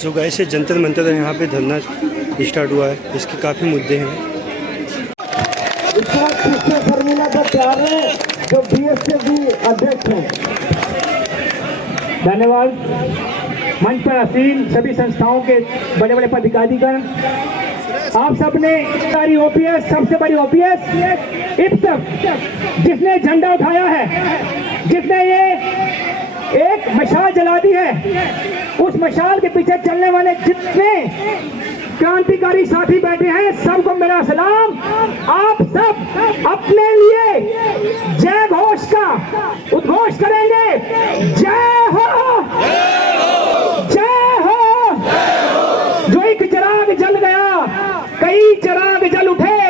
So guys ये जंतर मंतर यहाँ पे धरना स्टार्ट हुआ है, इसके काफ़ी मुद्दे हैं। फॉर्मूला का तैयार है जो बीएसपी अध्यक्ष हैं। धन्यवाद। मंच पर आसीन सभी संस्थाओं के बड़े बड़े पदाधिकारीगण, आप सबने सारी ओपीएस, सबसे बड़ी ओपीएस इफ्तख जिसने झंडा उठाया है, जिसने ये एक मशाल जला दी है, उस मशाल के पीछे चलने वाले जितने क्रांतिकारी साथी बैठे हैं, सबको मेरा सलाम। आप सब अपने लिए जय घोष का उद्घोष करेंगे। जय हो, जय हो। जो एक चिराग जल गया, कई चिराग जल उठे,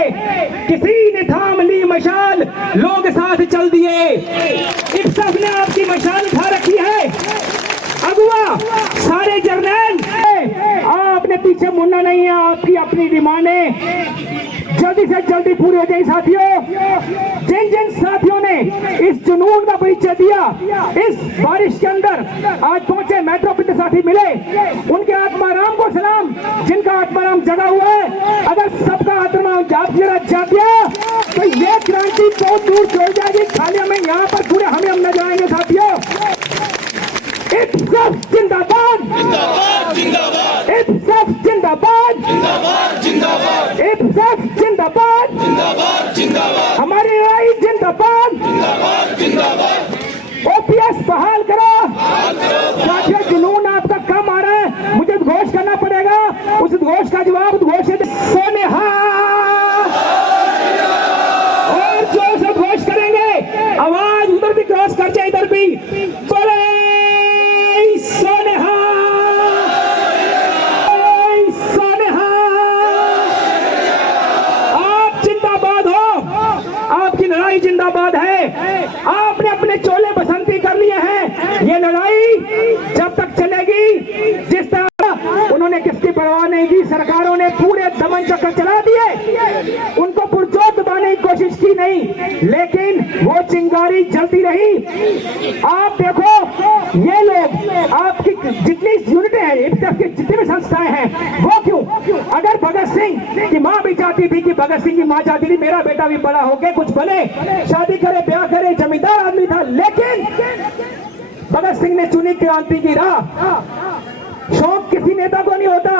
किसी ने थाम ली मशाल, लोग साथ चल दिए। इफ्तख ने आपकी मशाल उठा रखी है। अगुआ सारे जर्नैल, आपने पीछे मुड़ना नहीं है। आपकी अपनी डिमांडें जल्दी से जल्दी पूरी हो जाए। साथियों, जिन जिन साथियों ने इस जुनून का परिचय दिया, इस बारिश के अंदर आज पहुंचे, मेट्रो के साथी मिले, उनके आत्माराम को सलाम। जिनका आत्माराम जगा हुआ है, अगर सबका आत्माराम जाग गया तो ये क्रांति बहुत दूर चल जाएगी। खाली हमें यहाँ पर पूरे हम नजर आएंगे। साथियों, इफ्तख जिंदाबाद, इफ्तख जिंदाबाद, इफ्तख जिंदाबाद, हमारी लड़ाई जिंदाबाद, ओपीएस बहाल करो। साथियों, जुनून आपका कम आ रहा है, मुझे उद्घोष करना पड़ेगा। उस उद्घोष का जवाब उद्घोष सोनिहा और जोर से उद्घोष करेंगे। आवाज उधर भी क्रॉस कर जाए, इधर भी बोले सोनिहा, सोनिहा। आप जिंदाबाद हो, आपकी लड़ाई जिंदाबाद है। आपने अपने चोले बसंती कर लिए हैं। ये लड़ाई जब तक चलेगी, जिस तरह उन्होंने किसकी परवाह नहीं की, सरकारों ने पूरे दमन चक्र चला दिए, उनको पुरजोर दबाने की कोशिश की नहीं, लेकिन वो चिंगारी जलती रही। आप देखो, ये लोग आपकी जितनी यूनिटें हैं, इफ्तख की जितनी भी संस्थाएं हैं, वो क्यों? अगर भगत सिंह की माँ भी चाहती थी, कि भगत सिंह की माँ चाहती थी मेरा बेटा भी बड़ा होके कुछ बने, शादी करे, ब्याह करे, जमींदार आदमी था, लेकिन भगत सिंह ने चुनी क्रांति की राह। शौक किसी नेता को नहीं होता।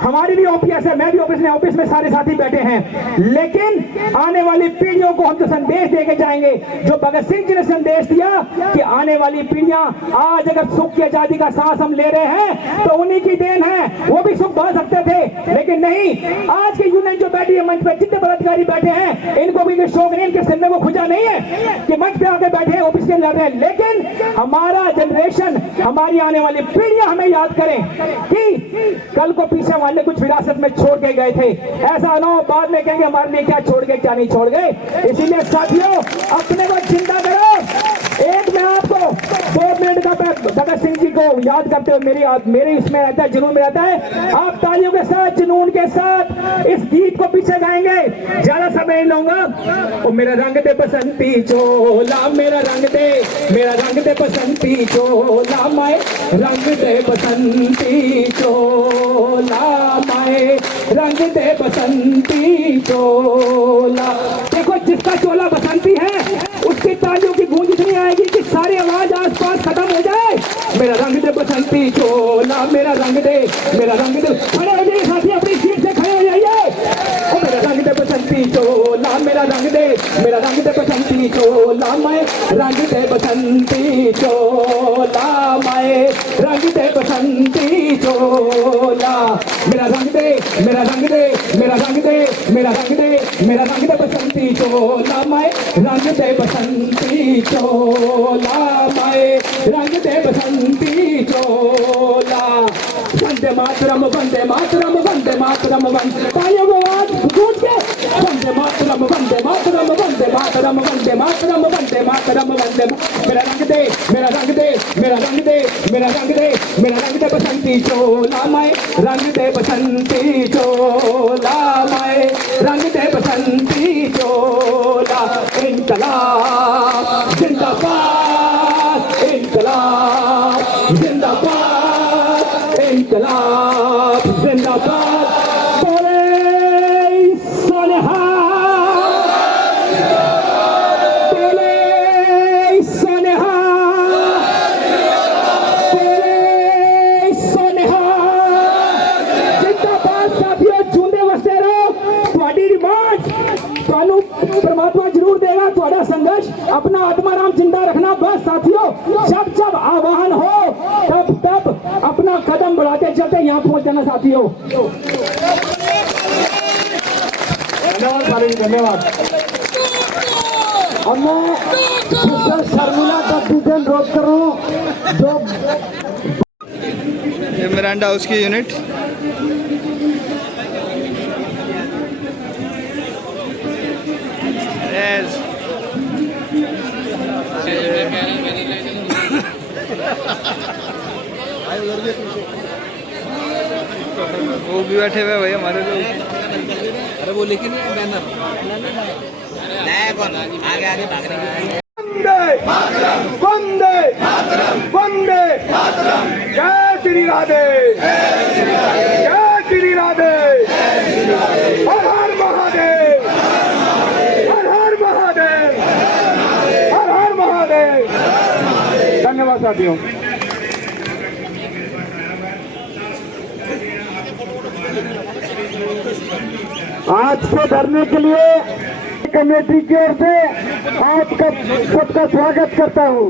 हमारी भी ओपीएस है, मैं भी ऑफिस में सारे साथी बैठे हैं, लेकिन आने वाली पीढ़ियों को हम जो संदेश देके जाएंगे, जो भगत सिंह जी ने संदेश दिया कि आने वाली पीढ़ियां आज अगर सुख की आजादी का सांस हम ले रहे हैं तो उन्हीं की देन है। वो भी सुख पा सकते थे, लेकिन नहीं। आज के यूनियन जो बैठी है मंच पर, जितने पदाधिकारी बैठे हैं, इनको भी शौक नहीं, इनके सिर में वो खुजा नहीं है कि मंच पे आके बैठे हैं, ऑफिस के लड़ रहे हैं। लेकिन हमारा जनरेशन, हमारी आने वाली पीढ़ियां हमें याद करें कि कल को पीछे वाले कुछ विरासत में छोड़ के गए थे। ऐसा ना हो बाद में कहेंगे हमारे लिए क्या छोड़ गए, क्या नहीं छोड़ गए। इसीलिए साथियों, अपने को चिंता करो। एक मैं आपको 2 मिनट का भगत सिंह जी को याद करते हुए मेरी इसमें रहता है, जुनून में रहता है। आप तालियों के साथ, जुनून के साथ इस गीत को पीछे गाएंगे। ज्यादा समय नहीं लूंगा। ओ मेरा रंग दे बसंती चोला, मेरा रंग दे बसंती चोला, माए रंग दे बसंती चोला, माए रंग दे बसंती चोला। देखो, जिसका चोला बसंती है उसकी तालियों की गूंज इतनी आएगी कि सारी आवाज आसपास खत्म हो जाए। मेरा रंग दे बसंती चोला, मेरा रंग दे। खड़े हो जाइए साथी, अपनी सीट से खड़े हो जाइए। मेरा रंग दे बसंती चोला, मेरा रंग दे बसंती चोला, मैं रंग दे बसंती चोला, मैं रंग दे बसंती चोला। मेरा रंग दे बसंती चोला, मैं रंग दे बसंती चोला, मैं रंग दे बसंती चोला। वंदे मातरम, वंदे मातरम, वंदे मातरम, वंदे तालियों को आवाज गूंज के वंदे मातरम, वंदे मातरम, वंदे मातरम, वंदे मातरम, वंदे मातरम, वंदे। मेरा रंग दे, मेरा रंग दे, मेरा रंग दे, मेरा रंग दे, मेरा रंग दे बसंती चोला, मैं रंग दे बसंती चोला, मैं रंग दे बसंती चोला। इनकलाब जिंदाबाद, इनकलाब जिंदाबाद, इनकलाब ਤੁਹਾਨੂੰ परमात्मा जरूर देगा। थोड़ा संघर्ष अपना आत्माराम जिंदा रखना। बस साथियों, जब जब आह्वान हो तब तब अपना कदम बढ़ाते चलते यहाँ पहुंच जाना साथियों। धन्यवाद भाई, धन्यवाद। अब मैं सिस्टर शर्मिला का डिटेल रोक कर रहा हूँ जो ये मिरांडा हाउस की यूनिट वो भी बैठे हुए भाई हमारे लोग। अरे वो लेकिन बैनर आगे आगे भाग रहे हैं। वंदे वंदे जय श्री राधे, जय श्री राधे, हर हर महादेव, हर हर महादेव, हर हर महादेव। धन्यवाद साथियों। आज के धरने के लिए कमेटी की ओर से आपका सबका स्वागत करता हूं।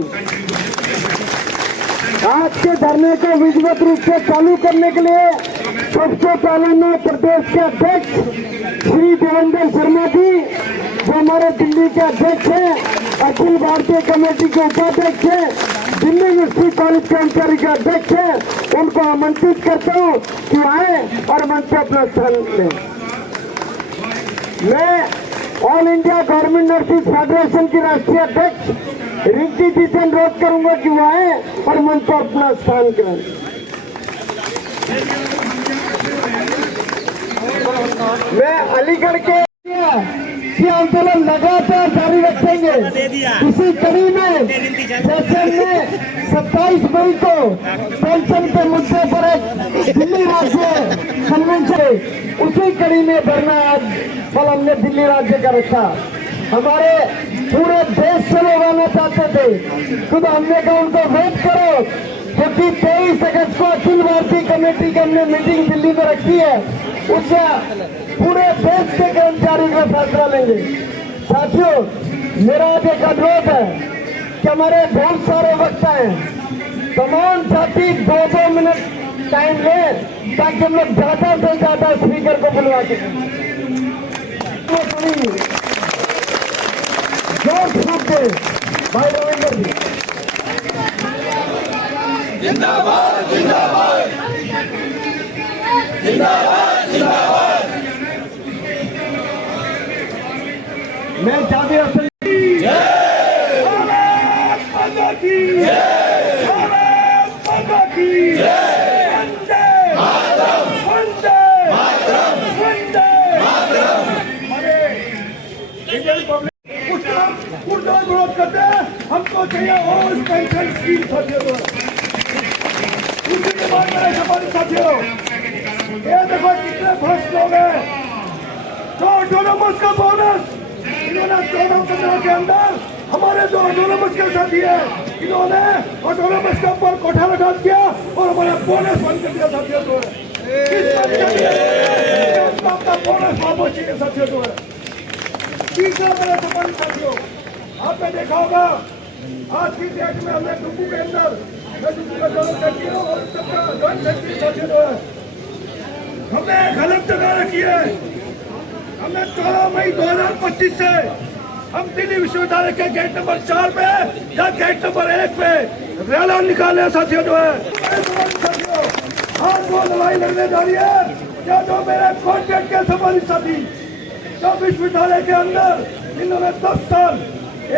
आज के धरने को विधिवत रूप से चालू करने के लिए सबसे पहले मैं प्रदेश के अध्यक्ष श्री देवेंद्र शर्मा जी, जो हमारे दिल्ली के अध्यक्ष हैं, अखिल भारतीय कमेटी के उपाध्यक्ष हैं, दिल्ली यूनिवर्सिटी कॉलेज कर्मचारी के अध्यक्ष हैं, उनको आमंत्रित करता हूं कि आए और मंच पर अपना स्थान लें। मैं all India government nurses federation की राष्ट्रीय अध्यक्ष रिंकी जी से अनुरोध करूंगा कि वो आए और मंच पर अपना स्थान करें। मैं अलीगढ़ के आंदोलन लगातार जारी रखेंगे। इसी कड़ी में जैसे हमने 27 मई को पेंशन के मुद्दे पर एक दिल्ली राज्य कन्वेंशन, उसी कड़ी में धरना आज कल हमने दिल्ली राज्य का रखा। हमारे पूरे देश से लोग आना चाहते थे, खुद हमने कहा उनको वेट करो, क्योंकि 23 अगस्त को अखिल भारतीय कमेटी की हमने मीटिंग दिल्ली में रखी है, उससे पूरे देश के कर्मचारी का फैसला लेंगे। साथियों, मेरा आज एक अनुरोध है कि हमारे बहुत सारे वक्ता हैं, तमाम साथी 2-2 मिनट टाइम लें ताकि हम लोग ज्यादा से ज्यादा स्पीकर को बुलवा सकें। जोर से भाई रविंदर जी, जिंदाबाद जिंदाबाद जिंदाबाद जिंदाबाद। मैं जावेद हसन विरोध करते हैं। हमको चाहिए और पेंशन स्कीम साथियों। उसी के बाद मेरे हमारे साथियों, ये देखो कितने भ्रष्ट लोग हैं। जो ऑटोनोमस का बोनस इन्होंने 14-15 के अंदर हमारे जो ऑटोनोमस के साथी है, इन्होंने ऑटोनोमस के ऊपर कोठा लगा दिया और हमारा बोनस बंद कर दिया साथियों। तो अपना बोनस वापस चाहिए साथियों। तो तीसरा मेरे संबंध साथियों, आपने देखा होगा आज की डेट में हमने डुब्बू के अंदर हमने गलत जगह रखी है। हमने 14 मई 2025 से हम दिल्ली विश्वविद्यालय के गेट नंबर 4 पे या गेट नंबर 1 पे रैली निकाले साथियों। जो है साथियों, आज वो लड़ाई लड़ने जा रही है क्या जो मेरे कॉन्ट्रैक्ट के संबंधित साथी जो विश्वविद्यालय के अंदर इन्होंने 10 साल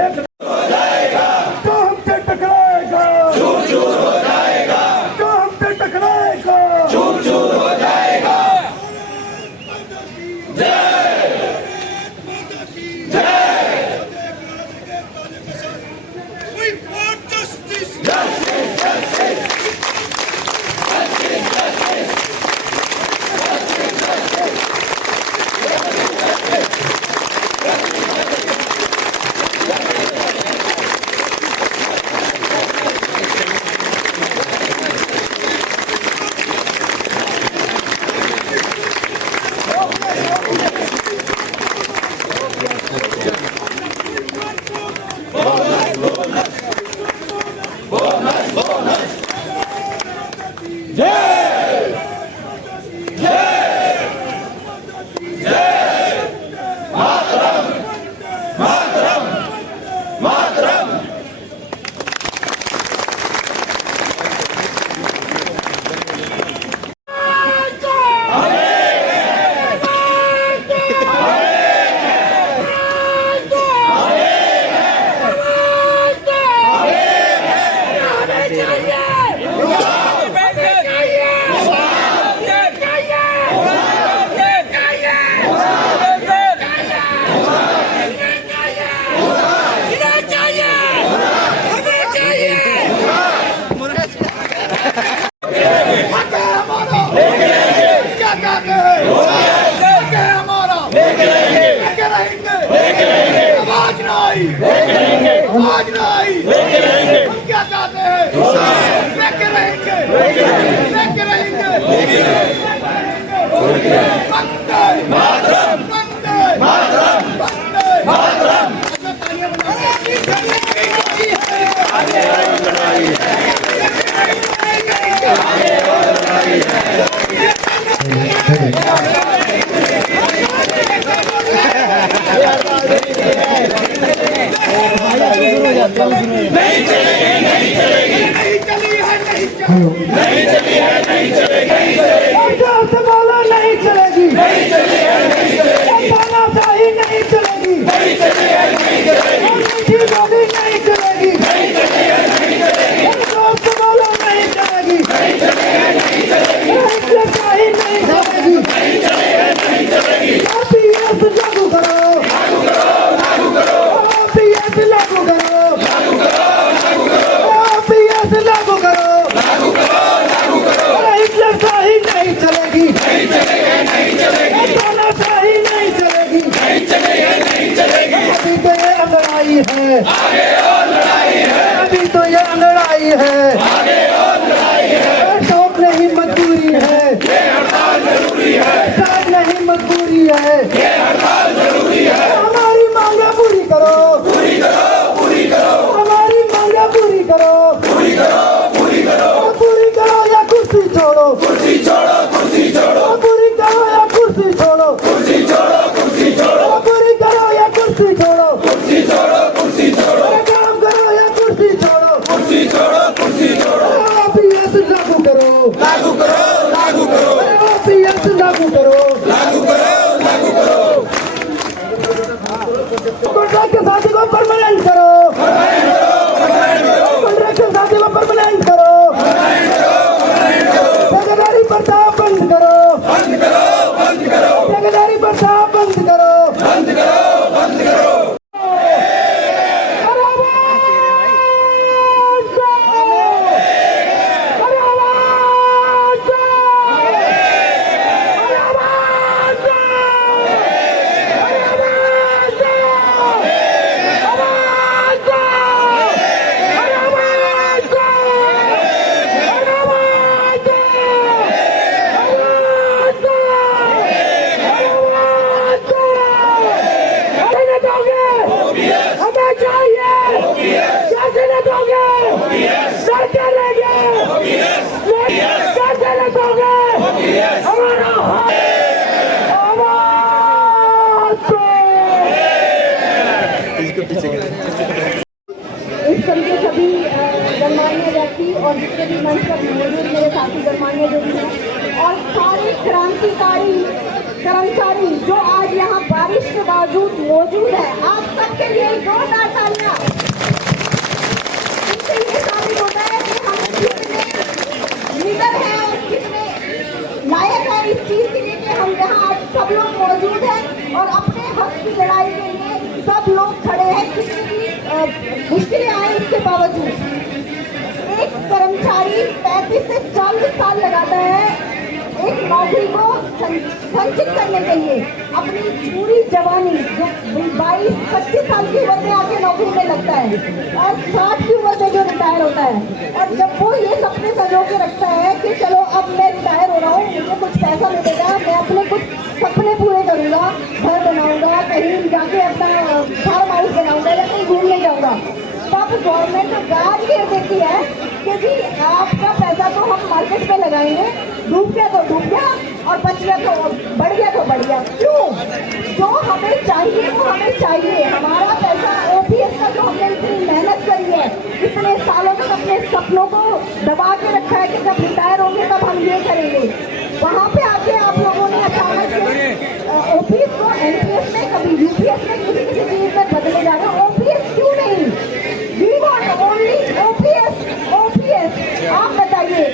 एक जो हमसे टकराएगा चूर चूर हो जाएगा, जो हमसे टकराएगा चूर चूर हो जाएगा। We want justice. Justice, justice. Justice, justice. Okay. आज नहीं लेके रहेंगे। हम क्या चाहते हैं? लेके रहेंगे, लेके रहेंगे। वंदे मातरम, वंदे मातरम, वंदे मातरम। नहीं चलेगी, नहीं चलेगी, नहीं चली है, नहीं चलेगी, नहीं चली है, नहीं चलेगी, बोलो नहीं चलेगी, नहीं चली है, नहीं चलेगी, तानाशाही नहीं चलेगी, नहीं चली है, नहीं चलेगी, नहीं चलेगी, नहीं चली है, नहीं चलेगी, बोलो नहीं चलेगी, नहीं चली है, नहीं चलेगी, तानाशाही नहीं चलेगी, नहीं चली है, नहीं चलेगी। आरपीएफ लागू करो, लागू करो, लागू करो, आरपीएफ लागू करो, लागू करो, लागू करो, आरपीएफ लागू करो, लागू करो, लागू करो। तानाशाही नहीं चलेगी, नहीं चलेगी, नहीं चलेगी, तानाशाही नहीं चलेगी, नहीं चलेगी, नहीं चलेगी। अभी तो ये लड़ाई है, आगे और लड़ाई है, अभी तो ये लड़ाई है, आगे और लड़ाई है। शौक नहीं मजबूरी है, ये हड़ताल जरूरी है, शौक नहीं मजबूरी है, ये हड़ताल जरूरी है। हमारी मांगे पूरी करो, पूरी करो, पूरी करो, हमारी मांगे पूरी करो, पूरी करो, पूरी करो। पूरी करो या कुर्सी छोड़ो, कुर्सी छोड़ो, कुर्सी छोड़ो, पूरी करो या कुर्सी छोड़ो, कुर्सी छोड़ो, कुर्सी छोड़ो, पूरी करो या कुर्सी छोड़ो, कुर्सी छोड़ो, कुर्सी छोड़ो, काम करो या कुर्सी छोड़ो, कुर्सी छोड़ो, कुर्सी छोड़ो। आरपीएफ लागू करो, लागू करो, लागू करो, आरपीएफ लागू करो, लागू करो, लागू करो। कॉन्ट्रैक्ट के साथी को परमानेंट करो, कॉन्ट्रैक्ट के साथी को परमानेंट करो, ठेकेदारी प्रथा बंद करो, बंद करो, बंद करो, ठेकेदारी प्रथा बंद करो, बंद करो, बंद करो। हमें चाहिए, कैसे न दोगे, कैसे लेंगे, कैसे न दोगे, हमारा आवाज को। इस तरीके सभी गणमान्य व्यक्ति और जितने भी मंच पर मौजूद मेरे साथी गणमान्य जो भी हैं और सारे क्रांतिकारी कर्मचारी जो आज यहाँ बारिश के बावजूद मौजूद है, आप सबके लिए जोरदार तालियां। इससे ये साबित होता है कि हम कितने लीडर हैं और कितने लायक हैं इस चीज के लिए कि हम यहाँ आज सब लोग मौजूद हैं और अपने हक की लड़ाई के लिए सब लोग खड़े हैं, कितनी भी मुश्किलें आए इसके बावजूद। एक कर्मचारी 35 से 40 साल लगाता है एक नौकरी को संचित करने के लिए, अपनी पूरी जवानी जो 22-25 साल की उम्र में आके नौकरी में लगता है और 60 की उम्र में जो रिटायर होता है, और जब वो ये सपने संजो के रखता है कि चलो अब मैं रिटायर हो रहा हूँ, मुझे कुछ पैसा मिलेगा, मैं अपने कुछ सपने पूरे करूँगा, घर बनाऊँगा, कहीं जाके अपना फार्म हाउस बनाऊँगा या कहीं घूमने जाऊँगा, तब गवर्नमेंट गारंटी देती है कि जी आपका पैसा तो हम मार्केट में लगाएंगे, डूब गया तो डूब गया और बच गया तो बढ़ गया तो बढ़ गया। क्यों? जो हमें चाहिए वो हमें चाहिए। हमारा पैसा ओपीएस का जो हमने इतनी मेहनत करी है, इतने सालों तक अपने सपनों को दबा के रखा है कि जब रिटायर होंगे तब हम ये करेंगे, वहाँ पे आके आप लोगों ने अचानक से ओपीएस को एनपीएस में, कभी यूपीएस में, किसी किसी चीज में बदले जा रहे हैं। ओपीएस क्यों नहीं? We want only OPS, OPS. आप बताइए,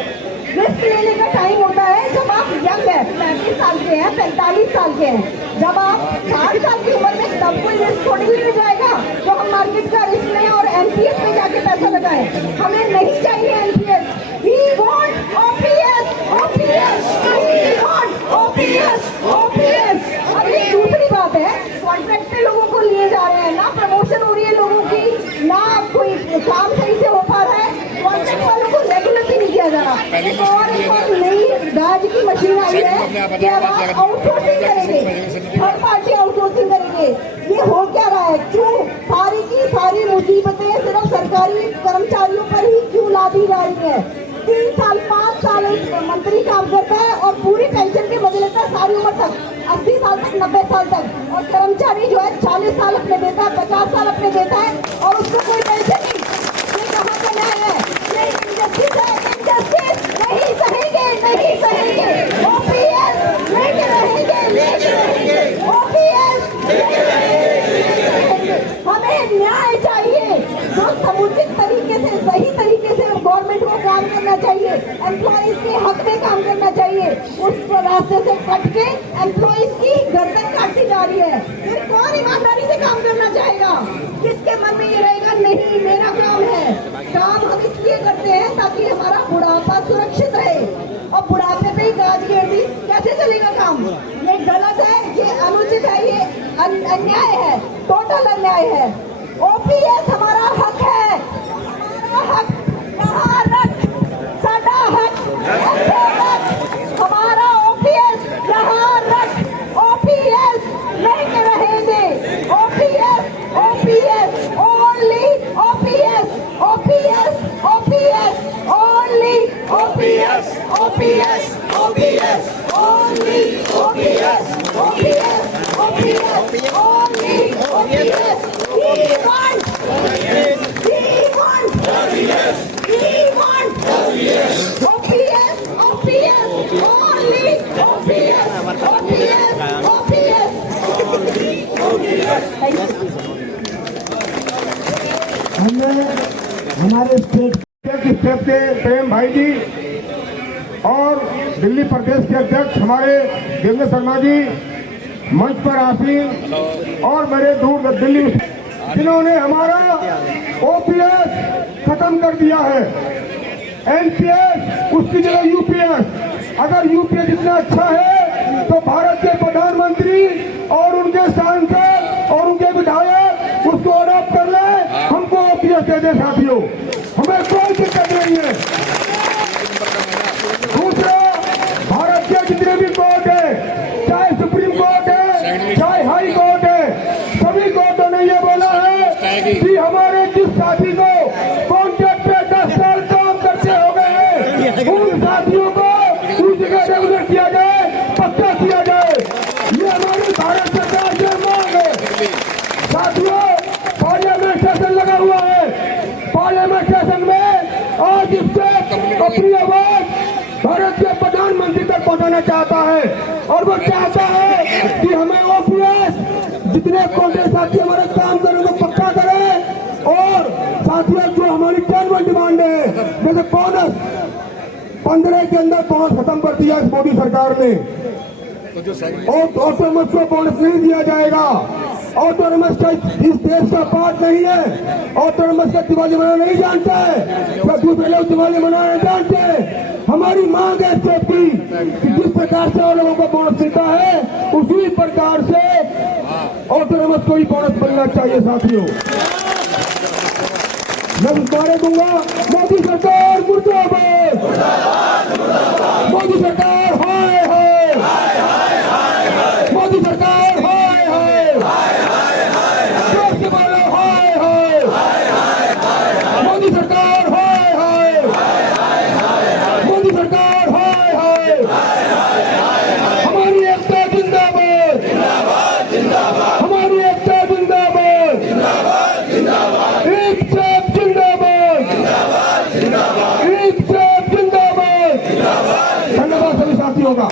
रिस्क लेने का टाइम होता है जब आप यंग हैं, 35 साल के हैं, 45 साल के हैं। जब आप 60 साल की उम्र में तब कोई रिस्क थोड़ी ही मिल जाएगा तो हम मार्केट का रिस्क लें और एनपीएस में जाके पैसा लगाएं। हमें नहीं चाहिए NPS, we want OPS, OPS, we want OPS, OPS. और ये दूसरी बात है, कॉन्ट्रैक्ट पे लोगों को लिए जा रहे हैं, ना प्रमोशन हो रही है लोगों की, ना कोई काम सही से हो पा रहा है, कॉन्ट्रैक्ट वालों को रेगुलर भी नहीं किया जा रहा। एक और नई राज की मशीन आई है कि अब आप आउटसोर्सिंग करेंगे, थर्ड पार्टी आउटसोर्सिंग करेंगे। ये हो क्या रहा है? क्यों सारी की सारी मुसीबतें सिर्फ सरकारी कर्मचारियों पर ही क्यों ला दी जा रही है? 3 साल 5 साल मंत्री काम करता है और पूरी पेंशन के मजे लेता है सारी उम्र तक, 80 साल तक, 90 साल तक, और कर्मचारी जो है 40 साल अपने देता है, 50 साल अपने देता है और उसको कोई पेंशन नहीं। ये कहाँ का न्याय है? ये इनजस्टिस है, इनजस्टिस नहीं सहेंगे, नहीं सहेंगे। ओपीएस लेके रहेंगे, लेके रहेंगे, ओपीएस लेके रहेंगे। हमें न्याय चाहिए जो समुचित तरीके से, सही तरीके से गवर्नमेंट को काम करना चाहिए, एम्प्लॉइज के हक में काम करना चाहिए। उस रास्ते से कट के एम्प्लॉइज की गर्दन काटी जा रही है। फिर कौन ईमानदारी से काम करना चाहेगा? किसके मन में ये रहेगा नहीं मेरा काम है? काम हम इसलिए करते हैं ताकि हमारा बुढ़ापा सुरक्षित रहे, और बुढ़ापे पे ही गाज घेर दी, कैसे चलेगा काम? ये गलत है, ये अनुचित है, ये अन्याय है, टोटल अन्याय है। ओपीएस हमारा हक है, हमारा हक कहाँ रख, साडा हक हमारा ओपीएस यहाँ रख, ओपीएस लेके रहेंगे, OPS, OPS only, OPS, OPS, OPS only, OPS, OPS, OPS only, OPS, OPS, OPS only, OPS. We want, we want, we want, OPS, OPS, only OPS, OPS, OPS. हमने हमारे स्टेट के प्रेम भाई जी और दिल्ली प्रदेश के अध्यक्ष हमारे देवेंद्र शर्मा जी मंच पर आसीन, और मेरे दूर दिल्ली जिन्होंने हमारा ओपीएस खत्म कर दिया है, एनपीएस उसकी जगह यूपीएस। अगर यूपीएस इतना अच्छा है तो भारत के प्रधानमंत्री और उनके सांसद और उनके विधायक उसको अडॉप्ट कर ले, हमको ओपीएस दे दे साथियों, हमें कोई दिक्कत नहीं है। दूसरा, भारत के जितने भी कोर्ट है, चाहे सुप्रीम कोर्ट है, चाहे हाई कोर्ट है, सभी कोर्टों ने ये बोला है कि हमारे जिस साथी को कॉन्ट्रैक्ट पे 10 साल काम करते हो गए हैं, उन साथियों को उस जगह रेगुलर किया जाए, पक्का किया जाए। ये हमारी भारत सरकार से मांग है। साथियों, पार्लियामेंट सेशन लगा हुआ है, पार्लियामेंट सेशन में आज इससे अपनी आवाज भारत के प्रधानमंत्री तक पहुंचाना चाहता है, और वो चाहता है कि हमें ओपीएस जितने कॉन्ट्रैक्ट साथी हमारे काम करें वो पक्का करें, और साथियों जो हमारी जेन्युइन डिमांड है, जैसे बोनस 15 के अंदर बोनस खत्म कर दिया इस मोदी सरकार ने, और ऑटोनमस को बोनस नहीं दिया जाएगा। ऑटोनमस का इस देश का पार्ट नहीं है, ऑटोनमस का दिवाली मनाना नहीं जानता है, दूसरे लोग दिवाली मनाना नहीं जानते। हमारी मांग है स्टेट की कि जिस प्रकार से और लोगों को बोनस मिलता है उसी प्रकार से ऑटोनमस को ही बोनस मिलना चाहिए साथियों। मैं नारे दूंगा, मोदी सरकार मुर्दाबाद, मोदी सरकार हाय हाय, मोदी सरकार हाय हाय, जोर से बोलो हाय हाय, मोदी सरकार हाय हाय, मोदी सरकार हाय हाय, हमारी एकता जिंदाबाद, हमारी एकता जिंदाबाद, एक साथ जिंदाबाद, एक साथ जिंदाबाद। धन्यवाद सभी साथियों का।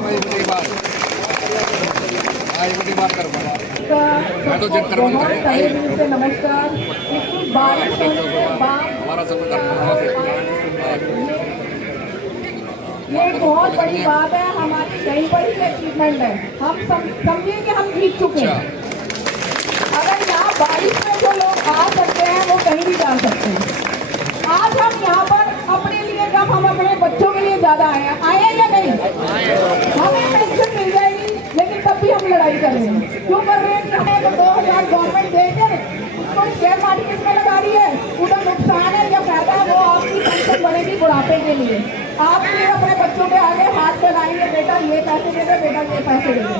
मैं तो जब कर्म से नमस्कार। इतनी बारिश होने के बाद हमारा सब ये बहुत बड़ी बात है, हमारी कहीं बड़ी अचीवमेंट है। हम समझिए कि हम जीत चुके हैं। अगर यहाँ बारिश में जो लोग आ सकते हैं वो कहीं भी जा सकते हैं। आज हम यहाँ पर अपने लिए कम, हम अपने बच्चों के लिए ज्यादा आए या नहीं? हमें पेंशन मिल जाएगी, लेकिन तब भी हम लड़ाई कर रहे हैं। क्यों कर रहे हैं? 2000 गवर्नमेंट देकर उसको शेयर मार्केट में लगा रही है, उधर नुकसान बुढ़ापे के लिए आप फिर अपने बच्चों के आगे हाथ फैलाएंगे, बेटा ये पैसे दे दे, बेटा ये पैसे दे दे।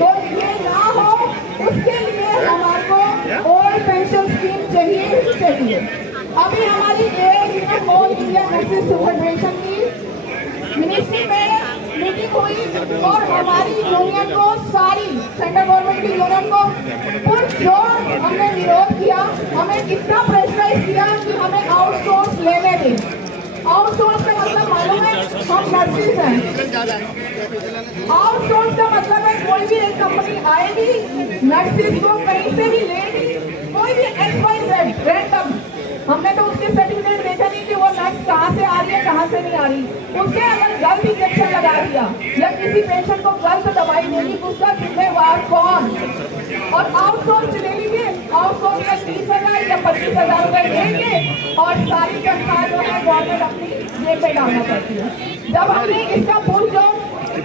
तो ये ना हो, उसके लिए हमारे को ओल्ड पेंशन स्कीम चाहिए ही चाहिए। अभी हमारी ऑल इंडिया नर्सिंग सुपरविजन की मिनिस्ट्री में मीटिंग हुई और हमारी यूनियन को, सारी सेंट्रल गवर्नमेंट की यूनियन को पुरजोर हमने विरोध किया। हमें इतना प्रेशराइज किया कि हमें आउटसोर्स लेने दें। आउटसोर्स का मतलब मालूम है, हम नर्सिस हैं। आउटसोर्स का मतलब है कोई भी एक कंपनी आएगी, नर्सिस को कहीं से भी लेगी, कोई भी XYZ रैंडम। हमने तो उसके सर्टिफिकेट देखा नहीं कि वो नर्स कहाँ से आ रही है, कहाँ से नहीं आ रही। उसके अगर गलत इंजेक्शन लगा दिया या किसी पेशेंट को गलत दवाई देगी, उसका जिम्मेवार कौन? और आउटसोर्स ले लीजिए, आउटसोर्स में 30,000 या 25,000 रुपए देंगे और सारी तनख्वाह जो है गवर्नमेंट अपनी जेब पे डालना पड़ती है। जब हमने इसका पुरजोर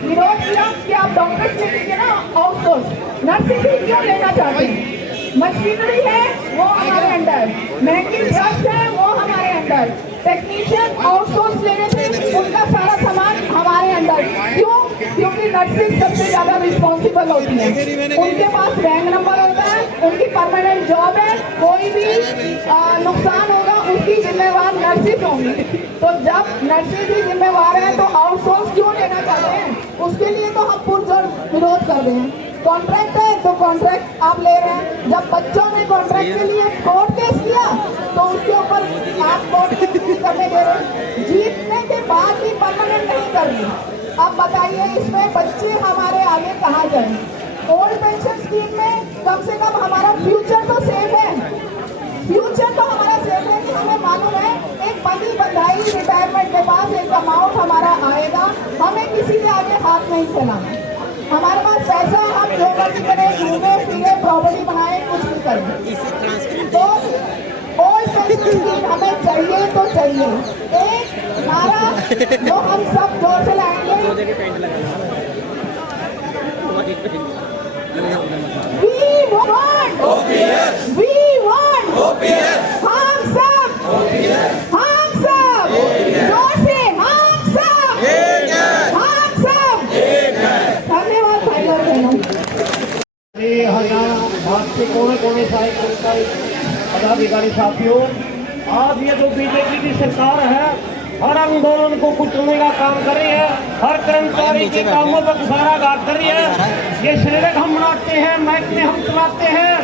विरोध किया कि आप डॉक्टर्स ले लीजिए ना आउटसोर्स, नर्सिंग भी क्यों लेना चाहते हैं? मशीनरी है वो हमारे अंडर, महंगी ड्रग्स है वो हमारे अंडर, टेक्नीशियन आउटसोर्स लेने से उनका सारा सामान हमारे अंडर। क्यों? क्योंकि नर्सिंग सबसे ज्यादा रिस्पॉन्सिबल होती है, उनके पास रैंक नंबर होता है, उनकी परमानेंट जॉब है, कोई भी नुकसान होगा उसकी जिम्मेवार नर्सिस होंगी। तो जब नर्सिस ही जिम्मेवार है तो आउटसोर्स क्यों लेना चाहते हैं? उसके लिए तो हम पुरजोर विरोध कर रहे हैं। कॉन्ट्रैक्ट है तो कॉन्ट्रैक्ट आप ले रहे हैं। जब बच्चों ने कॉन्ट्रैक्ट के लिए कोर्ट केस किया तो उसके ऊपर आप कोर्ट केस करने दे रहे हैं, जीतने के बाद भी परमानेंट नहीं कर रही। अब बताइए इसमें बच्चे हमारे आगे कहाँ जाएं? ओल्ड पेंशन स्कीम में कम से कम हमारा फ्यूचर तो सेफ है, फ्यूचर तो हमारा सेफ है कि हमें मालूम है एक बंदी बंधाई रिटायरमेंट के बाद एक अमाउंट हमारा आएगा, हमें किसी के आगे हाथ नहीं फैलाना। हमारे पास पैसा, हम जो मर्जी करें, घूमे फिरे, प्रॉपर्टी बनाए, कुछ भी करें। तो ओल्ड पेंशन स्कीम हमें चाहिए तो चाहिए। एक नारा जो हम सब जोर से लाएंगे, We want OPS, we want OPS, हम सब जोर से हम सब धन्यवाद भाई और बहनों। हरियाणा भारत के कोने कोने से पदाधिकारी साथियों, आज ये जो बीजेपी की सरकार है हर आंदोलन को कुचलने का काम कर रही है, हर कर्मचारी के कामों पर गुजारा घाट कर रही है। ये श्रेणक हम बनाते हैं, महकमे हम चलाते हैं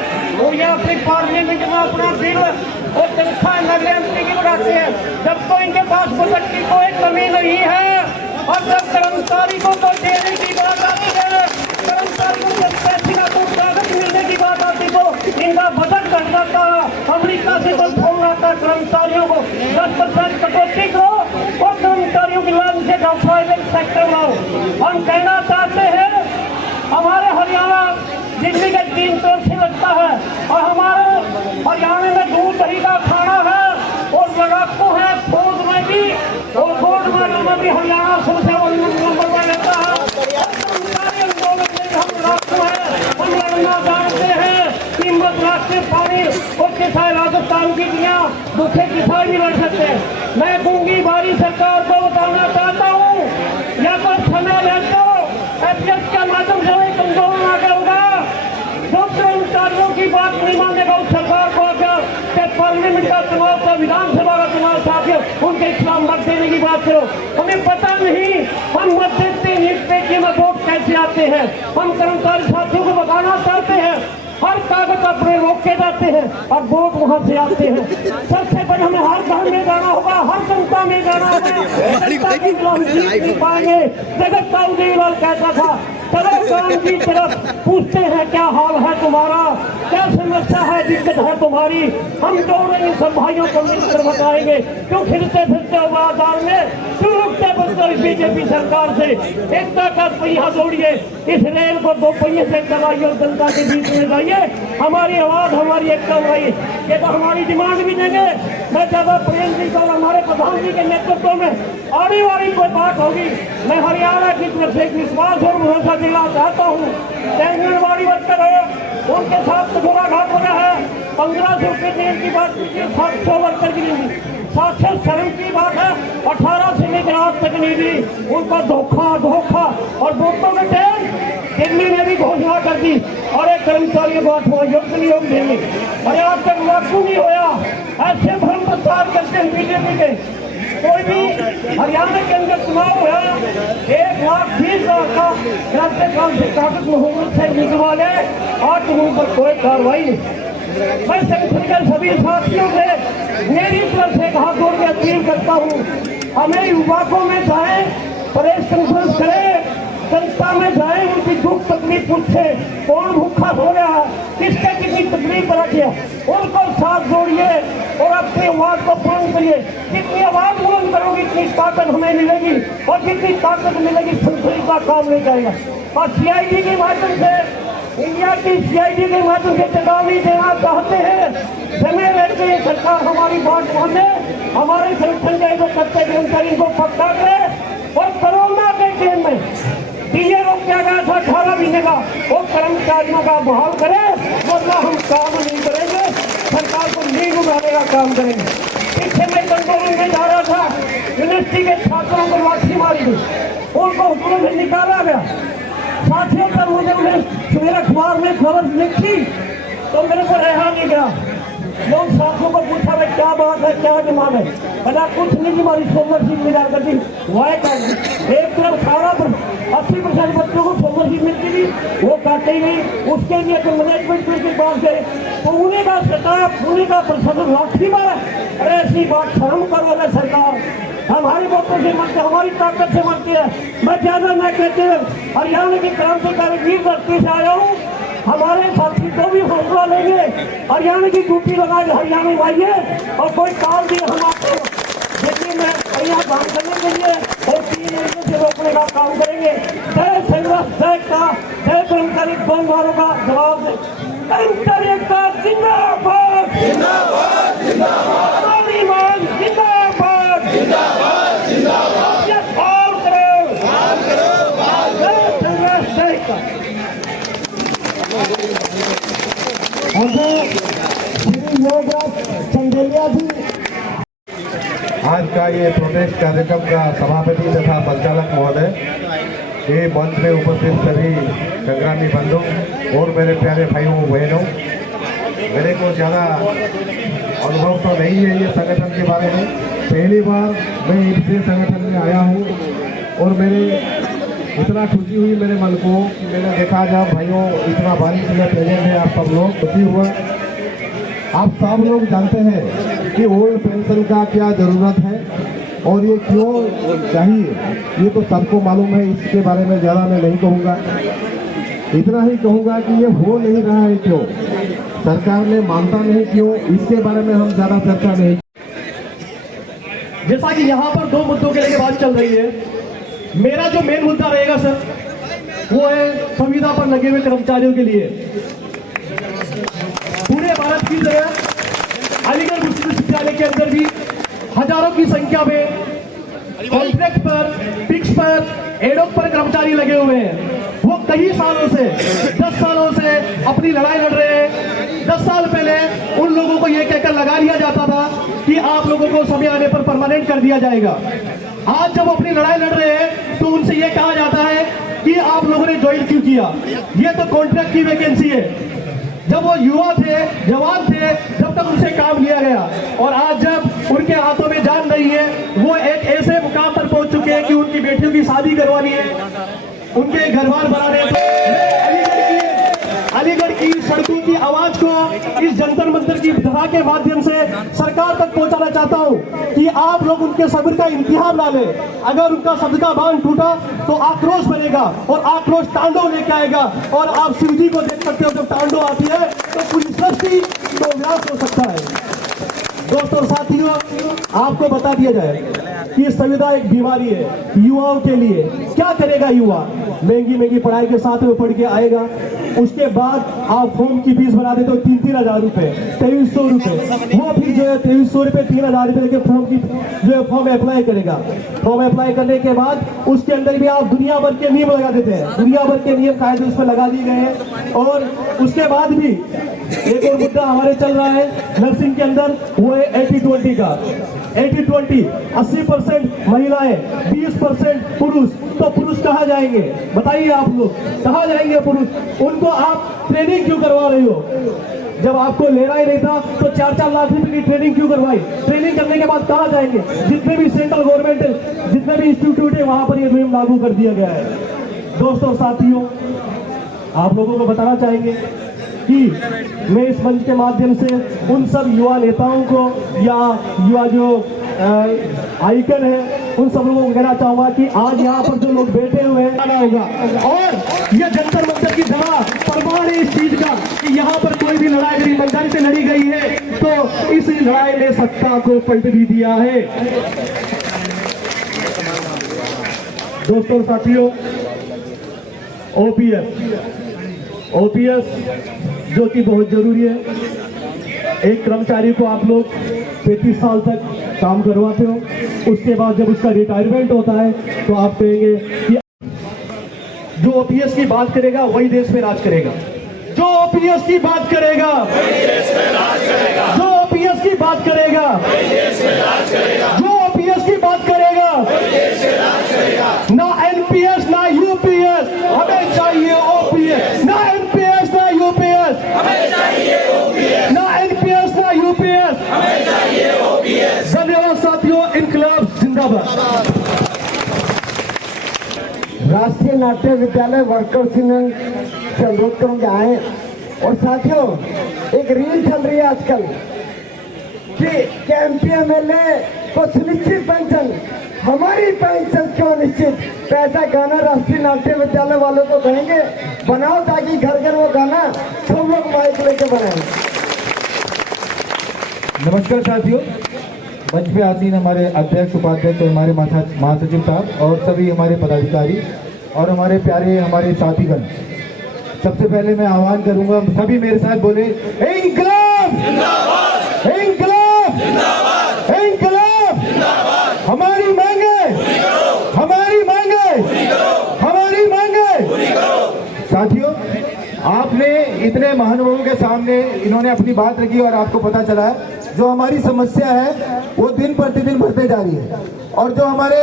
और ये अपनी पार्लियामेंट में अपना बिल और तनख्वाह नगरमंत्री की बढ़ाते हैं, जब तो इनके पास बजट की कोई कमी नहीं है। और जब कर्मचारी को तो देने की बात आती है, कर्मचारी को जब पैसे का कुछ कागज मिलने की बात आती तो इनका बजट घट जाता। अमेरिका से तो फोन आता कर्मचारियों को 10% कटौती करो और कर्मचारियों की लाभ से प्राइवेट सेक्टर लाओ। हम कहना चाहते हैं हमारे हरियाणा दिल्ली के 3 तरफ से लगता है और हमारे हरियाणा में दूध दही का खाना है और लड़ाकू है, फौज में भी और गोल्ड मेडल में भी हरियाणा सबसे नंबर पर रहता है। आंदोलन में हम लड़ाकू हैं, हम लड़ना जानते हैं, कीमत रास्ते पानी और किसान राजस्थान की दिया दुखे किसान भी लड़ सकते हैं। मैं गूंगी बारी सरकार को बताना चाहता हूँ, या तो समय है तो एपीएस के माध्यम से एक आंदोलन आगे होगा। जो कर्मचारियों की बात नहीं मानेगा उस सरकार को आकर पार्लियामेंट का चुनाव का विधानसभा का चुनाव साथियों उनके खिलाफ मत देने की बात करो। हमें पता नहीं हम मत देते हैं में वोट कैसे आते हैं। हम कर्मचारी साथियों को बताना चाहते हैं हर कागज अपने रोक के जाते हैं और वोट वहां से आते हैं। सबसे पहले हमें हर घर में जाना होगा, हर जनता में जाना पाएंगे। जगत का उदयलाल कहता था चलो काम की तरफ पूछते हैं क्या हाल है तुम्हारा, क्या समस्या है, दिक्कत है तुम्हारी। हम दौड़ेंगे सब भाइयों को मिलकर बताएंगे। क्यों फिरते फिरते बाजार में, क्यों रुकते बचकर बीजेपी सरकार से। एकता का पहिया जोड़िए, इस रेल को 2 पहिए से चलाइए और जनता के बीच में जाइए। हमारी आवाज, हमारी एकता बढ़ाइए। ये तो हमारी डिमांड भी देंगे। मैं ज्यादा प्रेम जी और हमारे प्रधान जी के नेतृत्व में आने वाली कोई बात होगी, मैं हरियाणा की तरफ से विश्वास और भरोसा दिलाना चाहता हूँ। आंगनबाड़ी वर्कर है, उनके साथ कठोरा घाट हो रहा है। 1500 रुपये देने की बात कीजिए, 700 वर्कर की नहीं, 700 शर्म की बात है। 18 से लेकर आज तक नहीं दी, उनका धोखा और वोटों में टाइम दिल्ली ने भी घोषणा कर दी और एक कर्मचारियों को 8वां योग्य नियोग देंगे और आज तक लागू नहीं होया। ऐसे भ्रम प्रचार करते हैं बीजेपी के। कोई भी हरियाणा के अंदर चुनाव हुआ 1,20,000 का क्रांति काल से कागज मोहम्मद से निकलवा ले, आज उन पर कोई कार्रवाई नहीं। मैं संगठन के सभी साथियों से मेरी तरफ से हाथ जोड़ के अपील करता हूँ, हमें युवकों में जाए, प्रेस कॉन्फ्रेंस करें, जनता में जाए, उनकी दुख तकलीफ पूछे, कौन भूखा हो रहा है, किसके कितनी तकलीफ रखिए, उनको साथ जोड़िए और अपनी आवाज को बुलंद करिए। जितनी आवाज बुलंद करोगी इतनी ताकत हमें मिलेगी और जितनी ताकत मिलेगी संसद का काम नहीं जाएगा। और CID के माध्यम से, इंडिया की CID के माध्यम से चेतावनी देना चाहते हैं, समय रहते ये सरकार हमारी बात माने, हमारे संगठन के जो करते कर्मचारी को पक्का करे और कोरोना के टाइम में डीए रोक दिया गया था 18 महीने का, वो कर्मचारियों का बहाल करे, वरना हम काम नहीं करेंगे, सरकार को नींद उड़ाने का काम करेंगे। पीछे में आंदोलन में जा रहा था, यूनिवर्सिटी के छात्रों को लाठी मारी गई, उनको हुकूमत से निकाला गया। साथियों पर मुझे सवेरे अखबार में खबर लिखी तो मेरे को रहा नहीं गया। लोग साथियों को पूछा भाई क्या बात है, क्या डिमांड है, बता कुछ नहीं, हमारी स्कॉलरशिप मिला करती वाय कर एक तरफ 80% बच्चों को स्कॉलरशिप मिलती थी, वो काटी गई। उसके लिए तो मैनेजमेंट की बात है, पुणे का स्टाफ, पुणे का प्रशासन लाठी मारा। अरे ऐसी बात शर्म करो ना सरकार, हमारी वोटों से मरते, हमारी ताकत से मरती है। मैं ज्यादा न कहते हैं, हरियाणा की क्रांतिकारी वीर धरती से आया हूँ, हमारे साथी को भी हौसला लेंगे, हरियाणा की ड्यूटी लगा के हरियाणा में आइए और कोई काल दिए हम आपको देखिए मैं हरियाणा काम करने के लिए और 3 महीने से रोकने का काम करेंगे। जय संघर्ष, जय का, जय कर्मचारी बंधुओं का जवाब दे। कर्मचारी एकता जिंदाबाद, हमारी मांग जिंदाबाद, ये काम करो, जय संघर्ष, जय का। श्री योगराज चंदेलिया जी आज का ये प्रोटेस्ट कार्यक्रम का सभापति तथा संचालक महोदय, ये मंच में उपस्थित सभी संग्रामी बंधु और मेरे प्यारे भाइयों बहनों, मेरे को ज़्यादा अनुभव तो नहीं है ये संगठन के बारे में, पहली बार मैं इस संगठन में आया हूँ और मेरे इतना खुशी हुई मेरे मन को कि मैंने देखा जब भाइयों इतना भारी में प्रेजेंट है, आप सब लोग खुशी हुआ। आप सब लोग जानते हैं कि ओल्ड पेंशन का क्या ज़रूरत है और ये क्यों चाहिए, ये तो सबको मालूम है, इसके बारे में ज़्यादा मैं नहीं कहूँगा। इतना ही कहूँगा कि ये हो नहीं रहा है क्यों, सरकार ने मानता नहीं क्यों, इसके बारे में हम ज़्यादा चर्चा नहीं। जैसा कि यहाँ पर 2 मुद्दों के लेकर बात चल रही है, मेरा जो मेन मुद्दा रहेगा सर वो है संविदा पर लगे हुए कर्मचारियों के लिए। पूरे भारत की तरह अलीगढ़ विश्वविद्यालय के अंदर भी हजारों की संख्या में कॉन्ट्रैक्ट पर, फिक्स पर, एडोक पर कर्मचारी लगे हुए हैं। वो कई सालों से, 10 सालों से अपनी लड़ाई लड़ रहे हैं। 10 साल पहले उन लोगों को यह कहकर लगा दिया जाता था कि आप लोगों को समय आने पर परमानेंट कर दिया जाएगा। आज जब अपनी लड़ाई लड़ रहे हैं तो उनसे यह कहा जाता है कि आप लोगों ने ज्वाइन क्यों किया, ये तो कॉन्ट्रैक्ट की वैकेंसी है। जब वो युवा थे, जवान थे, जब तक उनसे काम लिया गया और आज जब उनके हाथों में जान नहीं है, वो एक ऐसे मुकाम पर पहुंच चुके हैं कि उनकी बेटियों की शादी करवानी है, उनके घर बार बनाने हैं। अलीगढ़ की सड़कों की आवाज को इस जंतर मंतर की धरा के माध्यम से सरकार तक पहुंचाना चाहता हूं कि आप लोग उनके सब्र का इम्तिहान ना लें। अगर उनका सब्र का बांध टूटा तो आक्रोश बनेगा और आक्रोश तांडव लेके आएगा और आप शिव जी को देख सकते हो, जब तांडव आती है तो पूरी सृष्टि तो विनाश हो सकता है। दोस्तों साथियों, आपको बता दिया जाए कि संविदा एक बीमारी है युवाओं के लिए। क्या करेगा युवा? महंगी पढ़ाई के साथ में पढ़ के आएगा, उसके बाद आप फॉर्म की फीस बढ़ा देते हो 3-3 हजार रुपए, 2300 रुपए। वो फिर जो है 2300 रुपए 3,000 रुपए लेके फॉर्म की जो है फॉर्म अप्लाई करेगा। फॉर्म अप्लाई करने के बाद उसके अंदर भी आप दुनिया भर के नियम लगा देते हैं, दुनिया भर के नियम कायदे उस पर लगा दिए गए हैं। और उसके बाद भी एक और मुद्दा हमारे चल रहा है नर्सिंग के अंदर, वो है 80-20 का। 80-20, 80% महिलाएं, 20% पुरुष। तो पुरुष कहाँ जाएंगे बताइए आप लोग, कहाँ जाएंगे पुरुष? उनको आप ट्रेनिंग क्यों करवा रही हो? जब आपको लेना ही नहीं था तो 4-4 लाख रुपए की ट्रेनिंग क्यों करवाई? ट्रेनिंग करने के बाद कहाँ जाएंगे? जितने भी सेंट्रल गवर्नमेंट जितने भी इंस्टीट्यूट है वहां पर ये रूल लागू कर दिया गया है। दोस्तों साथियों, आप लोगों को बताना चाहेंगे कि मैं इस मंच के माध्यम से उन सब युवा नेताओं को या युवा जो आइकन है उन सब लोगों को कहना चाहूंगा कि आज यहाँ पर जो लोग बैठे हुए हैं आना होगा। और ये जंतर मंतर की जगह प्रमाण है इस चीज का कि यहाँ पर कोई भी लड़ाई नहीं ईमानदारी से लड़ी गई है, तो इस लड़ाई ने सत्ता को पलट भी दिया है। दोस्तों साथियों, ओपीएस जो कि बहुत जरूरी है। एक कर्मचारी को आप लोग 35 साल तक काम करवाते हो, उसके बाद जब उसका रिटायरमेंट होता है तो आप कहेंगे कि जो ओपीएस की बात करेगा वही देश में राज करेगा। जो ओपीएस की बात करेगा जो ओपीएस की बात करेगा जो ओपीएस की बात करेगा, ना एनपीएस ना यूपीएस, हमें चाहिए ओपीएस। ना एनपीएस ना यूपीएस, हमें चाहिए ओपीएस। ना एनपीएस ना यूपीएस, हमें चाहिए ओपीएस। धन्यवाद साथियों, इनकलाब जिंदाबाद। राष्ट्रीय नाट्य विद्यालय वर्कर्स यूनियन से अनुरोध करूंगे आए। और साथियों, एक रील चल रही है आजकल कि एमपी एमएलए को सुनिश्चित पेंशन, हमारी पेंशन क्यों निश्चित? तो ऐसा गाना राष्ट्रीय नाट्य विद्यालय वालों को कहेंगे बनाओ ताकि घर घर वो गाना सब लोग माइक लेके बनाए। नमस्कार साथियों, मंच पे आसीन हमारे अध्यक्ष, उपाध्यक्ष और हमारे महासचिव साहब और सभी हमारे पदाधिकारी और हमारे प्यारे हमारे साथीगण। सबसे पहले मैं आह्वान करूंगा, सभी मेरे साथ बोले इंकलाब जिंदाबाद, इंकलाब जिंदाबाद, इंकलाब जिंदाबाद। हमारी मांगे, हमारी मांगे, हमारी मांगे। साथियों, आपने इतने महानुभावों के सामने इन्होंने अपनी बात रखी और आपको पता चला है जो हमारी समस्या है वो दिन प्रतिदिन बढ़ते जा रही है। और जो हमारे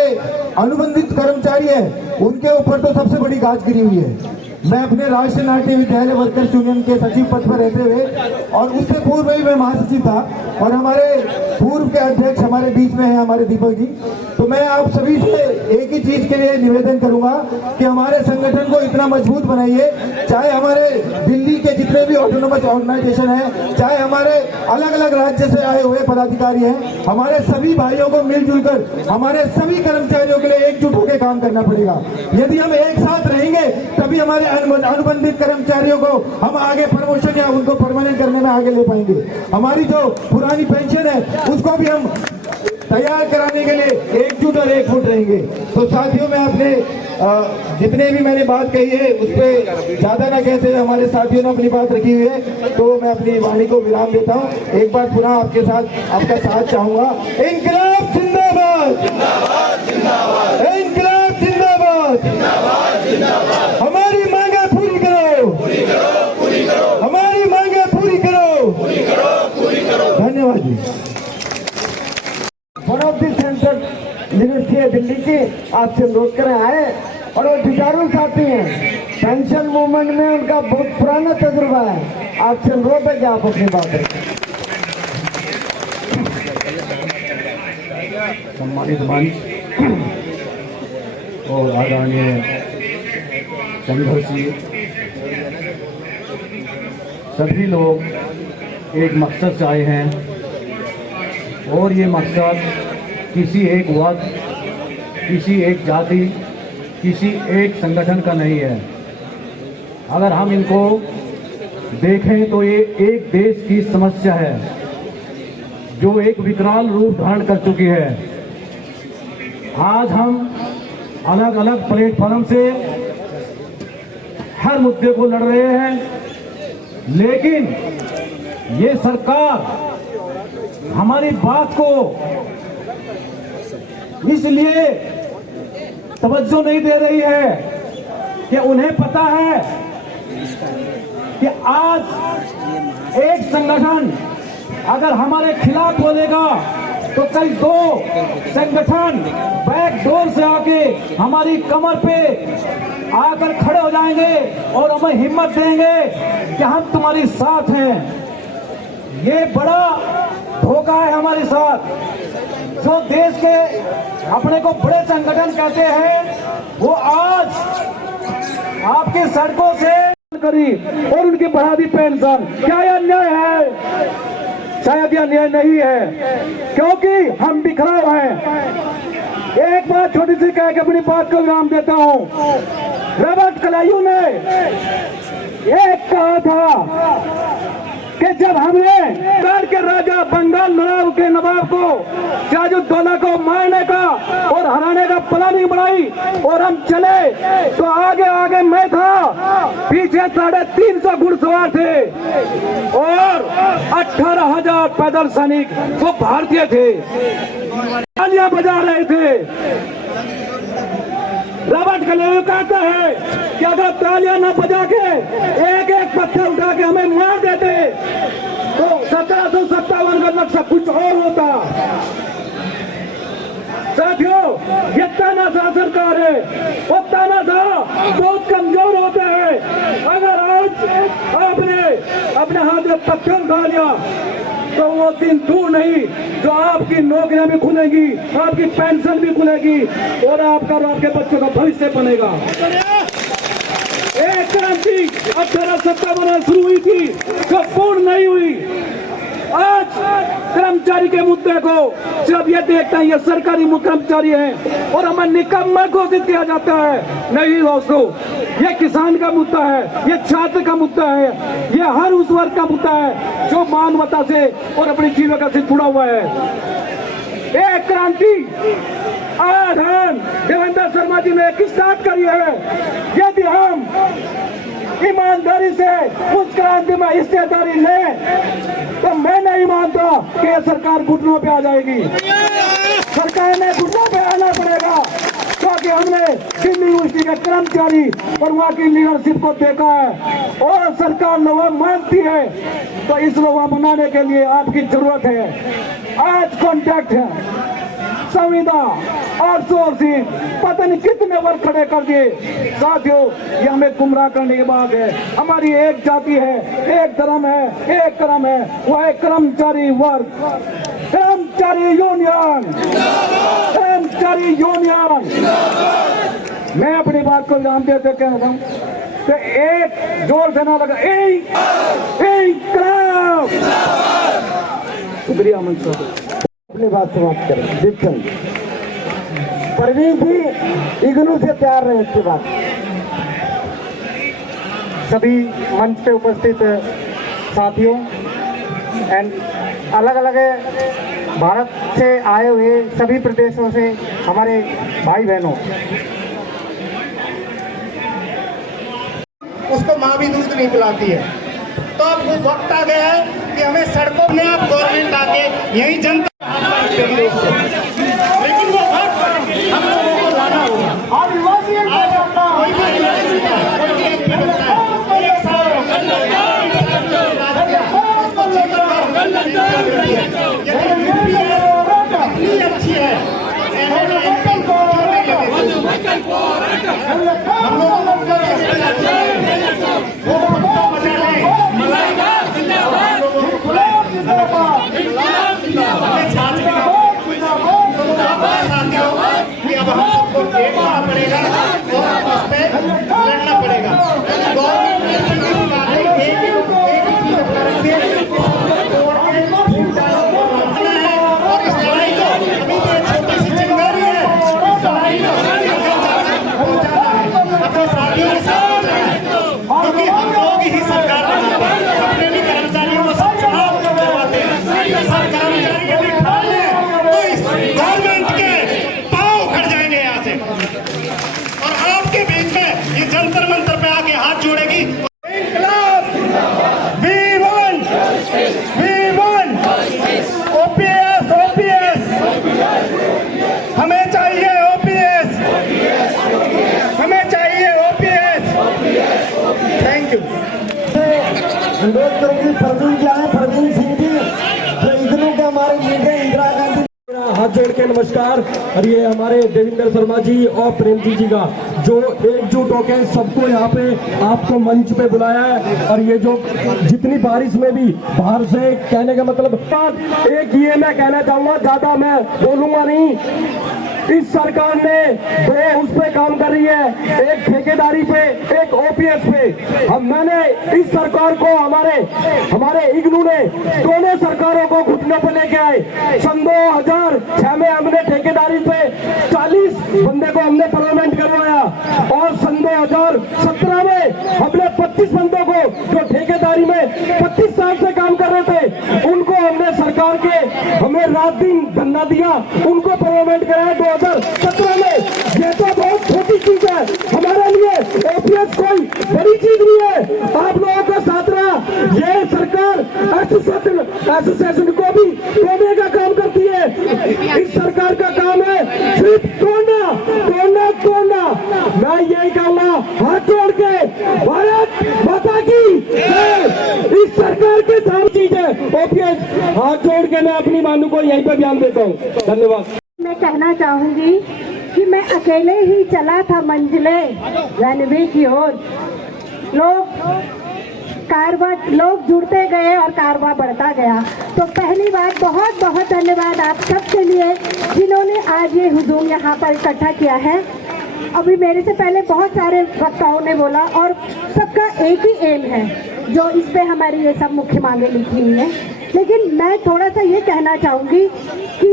अनुबंधित कर्मचारी है उनके ऊपर तो सबसे बड़ी गाज गिरी हुई है। मैं अपने राष्ट्रीय नाट्य विद्यालय वर्कर्स यूनियन के सचिव पद पर रहते हुए और उससे पूर्व ही मैं महासचिव था और हमारे पूर्व के अध्यक्ष हमारे बीच में है हमारे दीपक जी। तो मैं आप सभी से एक ही चीज के लिए निवेदन करूंगा कि हमारे संगठन को इतना मजबूत बनाइए, चाहे हमारे दिल्ली के जितने भी ऑटोनोमस ऑर्गेनाइजेशन है, चाहे हमारे अलग अलग राज्य से आए हुए पदाधिकारी हैं, हमारे सभी भाइयों को मिलजुल कर हमारे सभी कर्मचारियों के लिए एकजुट होकर काम करना पड़ेगा। यदि हम एक साथ रहेंगे तभी हमारे अनुबंधित कर्मचारियों को हम आगे प्रमोशन या उनको परमानेंट करने में आगे ले पाएंगे। हमारी जो पुरानी पेंशन है उसको भी हम तैयार कराने के लिए एकजुट और एकजुट रहेंगे। तो साथियों, मैं अपने जितने भी मैंने बात कही है उस पर ज्यादा ना कहते हुए हमारे साथियों ने अपनी बात रखी हुई है, तो मैं अपनी वाणी को विराम देता हूँ। एक बार पुनः आपके साथ आपका साथ चाहूंगा। इंकलाब जिंदाबाद, जिंदाबाद, जिंदाबाद। इंकलाब जिंदाबाद, जिंदाबाद, जिंदाबाद। हमारी मांगे पूरी करो, पूरी करो, पूरी करो। हमारी मांगे पूरी करो, पूरी करो, पूरी करो। धन्यवाद जी। One of the central university है दिल्ली की, आपसे अनुरोध करें आए। और वो जुझारू साथी हैं, पेंशन मूवमेंट में उनका बहुत पुराना तजुर्बा है। आपसे अनुरोध है कि आप अपनी बात रखें। सम्मानित मंच और आदरणीय संघर्षी सभी लोग एक मकसद से आए हैं और ये मकसद किसी एक वर्ग, किसी एक जाति, किसी एक संगठन का नहीं है। अगर हम इनको देखें तो ये एक देश की समस्या है जो एक विकराल रूप धारण कर चुकी है। आज हम अलग अलग प्लेटफॉर्म से हर मुद्दे को लड़ रहे हैं, लेकिन ये सरकार हमारी बात को इसलिए तवज्जो नहीं दे रही है कि उन्हें पता है कि आज एक संगठन अगर हमारे खिलाफ बोलेगा तो कल दो संगठन बैक डोर से आके हमारी कमर पे आकर खड़े हो जाएंगे और हमें हिम्मत देंगे कि हम तुम्हारी साथ हैं। ये बड़ा धोखा है हमारे साथ। जो देश के अपने को बड़े संगठन कहते हैं वो आज आपकी सड़कों से करी और उनकी बढ़ा दी पेंशन। क्या यह अन्याय है? शायद यह अन्याय नहीं है, क्योंकि हम बिखरा हुए हैं। एक बात छोटी सी कह के अपनी बात को विराम देता हूं। रॉबर्ट क्लाइव ने एक कहा था कि जब हमने बंगाल के राजा बंगाल नवाब को सिराजुद्दौला को मारने का और हराने का प्लानिंग बनाई और हम चले तो आगे आगे मैं था, पीछे 350 घुड़सवार थे और 18,000 पैदल सैनिक वो भारतीय थे, तालियां बजा रहे थे। रॉबर्ट क्लाइव कहता है कि अगर तालियां न बजा के एक एक पत्थर उठा के हमें मार देते तो 1757 का नक्शा कुछ और होता। साथियों, ये तानाशाह सरकार है, वो तानाशाह बहुत कमजोर होता है। अगर आज आपने अपने हाथ में पत्थर उठा लिया तो वो दिन दूर नहीं जो आपकी नौकरियां भी खुलेगी, आपकी पेंशन भी खुलेगी और आपका और आपके बच्चों का भविष्य बनेगा। एक क्रांति 1857 में शुरू हुई थी जो पूर्ण नहीं हुई। आज कर्मचारी के मुद्दे को जब ये देखते हैं ये सरकारी कर्मचारी है और हमें निकम्मा घोषित किया जाता है। नहीं दोस्तों, ये किसान का मुद्दा है, ये छात्र का मुद्दा है, ये हर उस वर्ग का मुद्दा है जो मानवता से और अपनी जीविका से जुड़ा हुआ है। एक क्रांति आज हम देवेंद्र शर्मा जी ने एक स्टार्ट करी है। यदि हम ईमानदारी से उस क्रांति में हिस्सेदारी लें तो मैं नहीं मानता कि यह सरकार घुटनों पे आ जाएगी। सरकार ने घुटनों पे आना पड़ेगा, क्योंकि हमने दिल्ली यूनिवर्सिटी के कर्मचारी और वहाँ की लीडरशिप को देखा है और सरकार लोहा मानती है। तो इस लोहा मनाने के लिए आपकी जरूरत है। आज कॉन्ट्रैक्ट है, संविदा और सोर्सिंग, पता नहीं कितने वर्ग खड़े कर दिए। साथियों, ये हमें गुमराह करने की बात है। हमारी एक जाति है, एक धर्म है, एक कर्म है, वह है कर्मचारी वर्ग, कर्मचारी यूनियन, कर्मचारी यूनियन। मैं अपनी बात को विराम देते कहता हूँ कि एक जोर से ना लगा, शुक्रिया मंच साहब। अपनी बात समाप्त करें। दीक्षण परवीन जी इग्नू से तैयार रहे इसके बाद। सभी मंच पे उपस्थित साथियों एंड अलग अलग भारत से आए हुए सभी प्रदेशों से हमारे भाई बहनों, उसको माँ भी दूध नहीं पिलाती है। तो अब वो वक्त आ गया है कि हमें सड़कों में आप गवर्नमेंट आके यही जनता, लेकिन वो वक्त हम लोगों को लाना होगा। आदिवासी अच्छी है, हम लोग देखना पड़ेगा और उस पर लड़ना पड़ेगा। और इस लड़ाई को अभी तो छोटी सी चिंगारी है, इस लड़ाई को अपने साथियों के साथ क्योंकि हम लोग ही सरकार बनाते हैं, अपने भी कर्मचारियों को सब चुनाव करवाते हैं। सब कर्मचारी यदि खा लें तो इस गवर्नमेंट के पांव उखड़ जाएंगे यहाँ से और आपके बीच में ये जंतर मंतर पे आके हाथ जोड़ेगी। ओपीएस ओपीएस हमें चाहिए, ओपीएस हमें चाहिए, ओपीएस। Thank you. विरोध करेंगे प्रवीण जी आए, प्रवीण सिंह जी जो इग्नू के हमारे लीडर इंदिरा गांधी के नमस्कार। और ये हमारे देवेंद्र शर्मा जी और प्रेमजी जी का जो एकजुट होकर सबको यहाँ पे आपको मंच पे बुलाया है। और ये जो जितनी बारिश में भी बाहर से कहने का मतलब एक ये मैं कहना चाहूंगा, ज्यादा मैं बोलूंगा नहीं। इस सरकार ने दो उस पे काम कर रही है, एक ठेकेदारी पे, एक ओपीएस पे। हम मैंने इस सरकार को हमारे इग्नू ने दोनों सरकारों को घुटनों पे लेके आए। सन 2006 में हमने ठेकेदारी पे 40 बंदे को हमने परमानेंट करवाया और सन 2017 में हमने 25 बंदों को जो ठेकेदारी में 25 साल से काम कर रहे थे उनको हमने सरकार के हमें रात दिन धंधा दिया, उनको परमानेंट कराया 2017 में। ये तो बहुत छोटी चीज है हमारे लिए, ओपीएस कोई बड़ी चीज नहीं है। आप लोगों का साथ रहा, ये सरकार एसोसिएशन को भी तोड़ने का काम करती है। इस सरकार का काम है सिर्फ तोड़ना। मैं यही कहूंगा हाथ जोड़ के भारत माता की इस सरकार के सामने चीज है ओपीएस। हाथ जोड़ के मैं अपनी मानू को यहीं पर बयान देता हूँ। धन्यवाद। मैं कहना चाहूंगी कि मैं अकेले ही चला था मंजिले रनवे की ओर। लोग जुड़ते गए और कारवां बढ़ता गया। तो पहली बात बहुत बहुत धन्यवाद आप सबके लिए जिन्होंने आज ये हुजूम यहाँ पर इकट्ठा किया है। अभी मेरे से पहले बहुत सारे वक्ताओं ने बोला और सबका एक ही एम है जो इस पे हमारी ये सब मुख्य मांगे लिखी हुई है। लेकिन मैं थोड़ा सा ये कहना चाहूँगी कि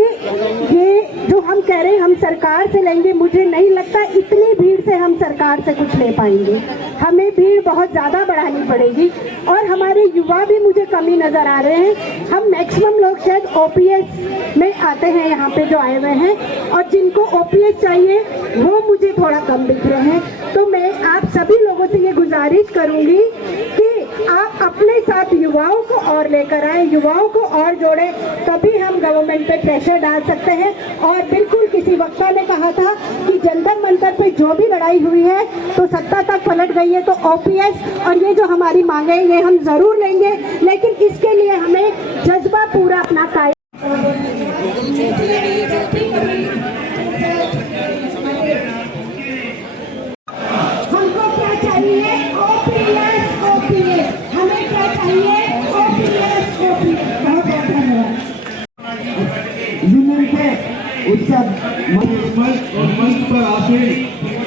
ये जो हम कह रहे हैं हम सरकार से लेंगे, मुझे नहीं लगता इतनी भीड़ से हम सरकार से कुछ ले पाएंगे। हमें भीड़ बहुत ज़्यादा बढ़ानी पड़ेगी और हमारे युवा भी मुझे कमी नज़र आ रहे हैं। हम मैक्सिमम लोग शायद ओपीएस में आते हैं यहाँ पे जो आए हुए हैं और जिनको ओपीएस चाहिए वो मुझे थोड़ा कम दिख रहे हैं। तो मैं आप सभी लोगों से ये गुजारिश करूँगी कि आप अपने साथ युवाओं को और लेकर आए, युवाओं को और जोड़े, तभी हम गवर्नमेंट पे प्रेशर डाल सकते हैं। और बिल्कुल किसी वक्ता ने कहा था कि जंतर मंतर पे जो भी लड़ाई हुई है तो सत्ता तक पलट गई है, तो ओपीएस और ये जो हमारी मांगे हैं ये हम जरूर लेंगे, लेकिन इसके लिए हमें जज्बा पूरा अपना कायम। हमको क्या चाहिए? ओपीएस हमें क्या चाहिए? ओपीएस बहुत बहुत धन्यवाद। यूनियन के उसका मंच पर आसीन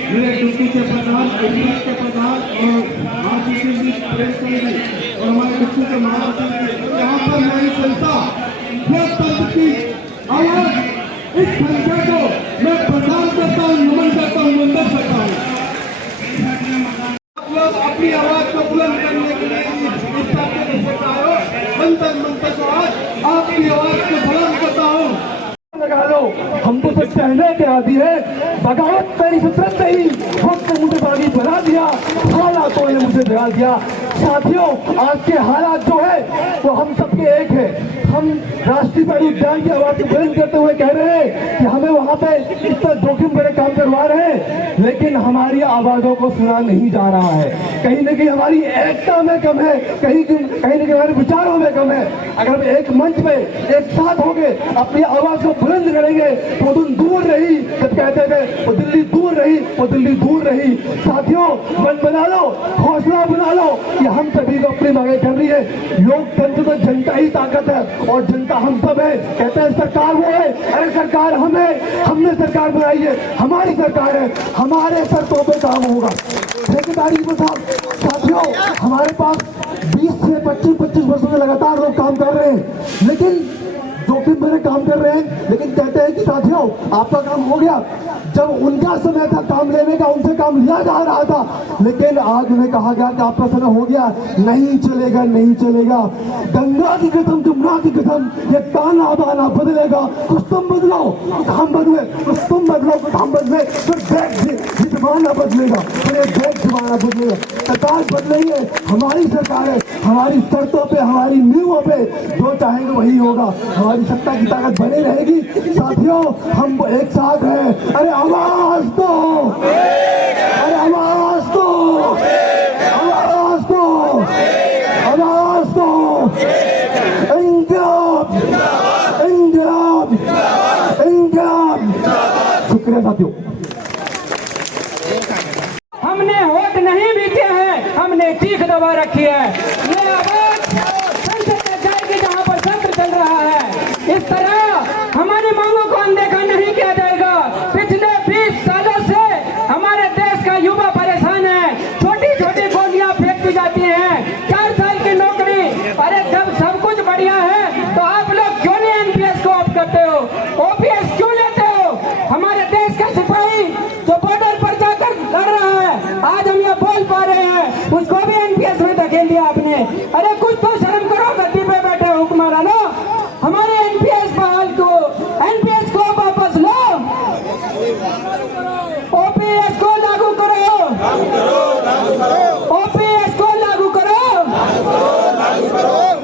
मेरे डिप्टी के प्रधान, एडमिट के प्रधान और आरसीसी प्रेसिडेंट और हमारे डिप्टी के महासचिव, यहाँ पर मेरी संस्था लोकतंत्र की आवाज इस संख्या को मैं प्रदान करता हूँ, नमन करता हूँ, वंदन करता हूँ। आप लोग अपनी आवाज को बुलंद करने के लिए इस तरह से आए हो, मंत्र मंत्र को आज आपकी आवाज को बुलंद करता हूँ। लगा लो, हम तो सब कहने के आदि है, बगावत मेरी फितरत नहीं, वक्त ने मुझे बागी बना दिया, हालातों ने मुझे डरा दिया। साथियों, आज के हालात जो है वो हम सबके एक है। हम राष्ट्रीय पशु उद्यान की आवाज को बुलंद करते हुए कह रहे हैं कि हमें वहाँ पे इस तरह जोखिम भरे काम करवा रहे हैं, लेकिन हमारी आवाजों को सुना नहीं जा रहा है। कहीं न कहीं हमारी एकता में कम है, कहीं न कहीं हमारे विचारों में कम है। अगर हम एक मंच में एक साथ होंगे, अपनी आवाज को बुलंद करेंगे तो वो दूर रही, जब कहते थे वो दिल्ली दूर रही, वो दिल्ली दूर रही। साथियों, मन बना लो, हौसला बना लो कि हम सभी को अपनी मांगे कर रही है। लोकतंत्र में जनता ही ताकत है और जनता हम सब है। कहते हैं सरकार वो है, अरे सरकार हम है, हमने सरकार बनाई है, हमारी सरकार है, हमारे शर्तों पे काम होगा। ठेकेदारी के साथ साथियों, हमारे पास 20 से 25 वर्षों से लगातार लोग काम कर रहे हैं, लेकिन जोखिम भरे काम कर रहे हैं। लेकिन कहते हैं कि साथियों आपका काम हो गया। जब उनका समय था काम लेने का, उनसे काम लिया जा रहा था, लेकिन आज उन्हें कहा गया कि आपका समय हो गया, नहीं चलेगा, नहीं चलेगा। गंगा की कसम, जमुना की कसम, ये ताना बाना बदलेगा। कुछ तुम बदलो, कुछ हम बदले, कुछ तुम बदलो, कुछ हम बदले, फिर जमाना बदलेगा, फिर एक जमाना बदलेगा। सरकार बदलेगी, हमारी सरकार है, हमारी शर्तों पे, हमारी नींवों पे जो चाहेंगे वही होगा। हमारी सत्ता की ताकत बनी रहेगी। साथियों, हम एक साथ हैं। अरे आवाज दो, अरे आवाज दो, आवाज दो, आवाज दो। इंक्लाब, इंक्लाब, इंक्लाब। अरे कुछ तो शर्म करो, गद्दी पे बैठे हुक्मरानो। हमारे एनपीएस बहाल को, एनपीएस को वापस लो, ओपीएस को लागू करो, ओपीएस को लागू करो।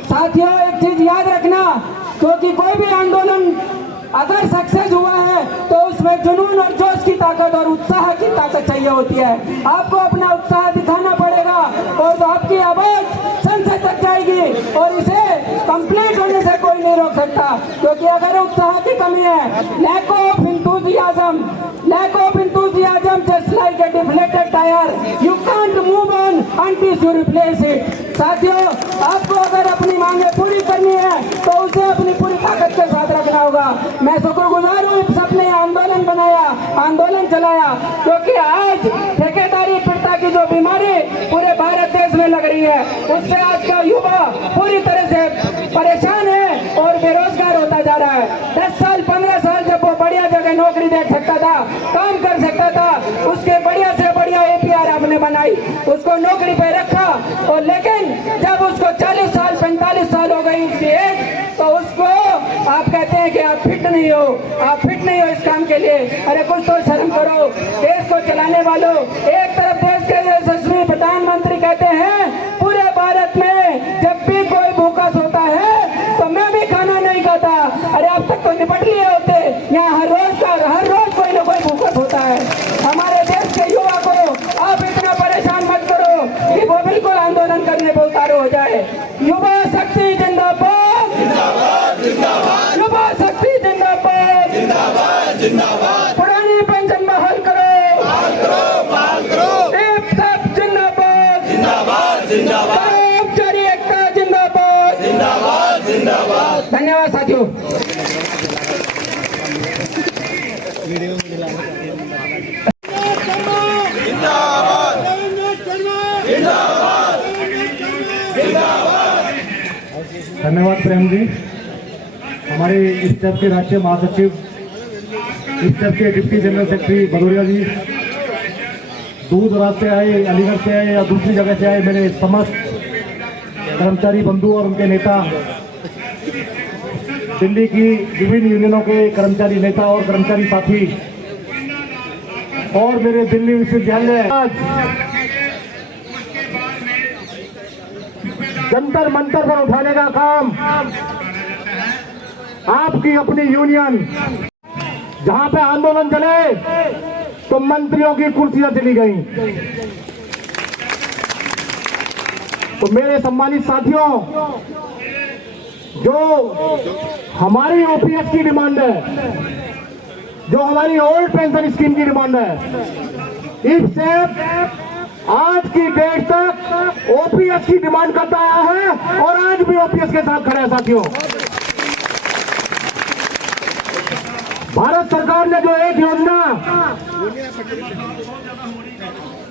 साथियों, एक चीज याद रखना, क्योंकि कोई भी आंदोलन अगर सक्सेस हुआ है तो उसमें जुनून और जोश की ताकत और उत्साह की ताकत चाहिए होती है। आपको अपना उत्साह दिखाना पड़ेगा और तो आपकी आवाज संसद तक जाएगी और इसे कंप्लीट होने से कोई नहीं रोक सकता। क्योंकि अगर उत्साह की कमी है, lack of enthusiasm just like a deflated tyre, you can't move on until you replace it. साथियों, आपको अगर अपनी मांगे पूरी करनी है तो उसे अपनी पूरी ताकत के साथ रखना होगा। मैं शुक्रगुजार हूँ सबने आंदोलन बनाया, आंदोलन चलाया, क्योंकि आज ठेकेदारी प्रथा की जो बीमारी पूरे भारत देश में लग रही है, उससे आज का युवा पूरी तरह से परेशान है और बेरोजगार होता जा रहा है। 10 साल 15 साल जब वो बढ़िया जगह नौकरी देख सकता था, काम कर सकता था, उसके बढ़िया से बढ़िया APR आपने बनाई, उसको नौकरी पे रखा, और लेकिन जब उसको 40 साल 45 साल हो गई उसकी एज, तो उसको आप कहते हैं कि आप फिट नहीं हो, आप फिट नहीं हो इस काम के लिए। अरे कुछ तो शर्म करो। देश को चलाने वालों, एक तरफ देश के यशस्वी प्रधानमंत्री कहते हैं पूरे भारत में जब भी कोई भूखा सोता है तो मैं भी खाना नहीं खाता। अरे अब तक तो निपट लिए होते, यहाँ हर रोज कोई ना कोई भूखा सोता है। हमारे देश के युवा को आप इतना परेशान मत करो कि वो बिल्कुल आंदोलन करने पर उतारू हो जाए। युवा शक्ति जिंदाबाद, युवा शक्ति जिंदाबाद, पुरानी पेंशन बहाल करो, एक साथ जिंदाबाद, कर्मचारी एकता जिंदाबाद। धन्यवाद साथियों। धन्यवाद प्रेम जी। हमारे स्टेप के राष्ट्रीय महासचिव, स्टेप के डिप्टी जनरल सेक्रेटरी भदौरिया जी, दूर दराज से आए, अलीगढ़ से आए या दूसरी जगह से आए मेरे समस्त कर्मचारी बंधु और उनके नेता, दिल्ली की विभिन्न यूनियनों के कर्मचारी नेता और कर्मचारी साथी, और मेरे दिल्ली विश्वविद्यालय आज जंतर मंतर पर उठाने का काम आपकी अपनी यूनियन, जहां पे आंदोलन चले तो मंत्रियों की कुर्सियां चली गई। तो मेरे सम्मानित साथियों, जो हमारी ओपीएस की डिमांड है, जो हमारी ओल्ड पेंशन स्कीम की डिमांड है, इससे आज की डेट तक ओपीएस की डिमांड करता आया है और आज भी ओपीएस के साथ खड़े हैं। साथियों, भारत सरकार ने जो एक योजना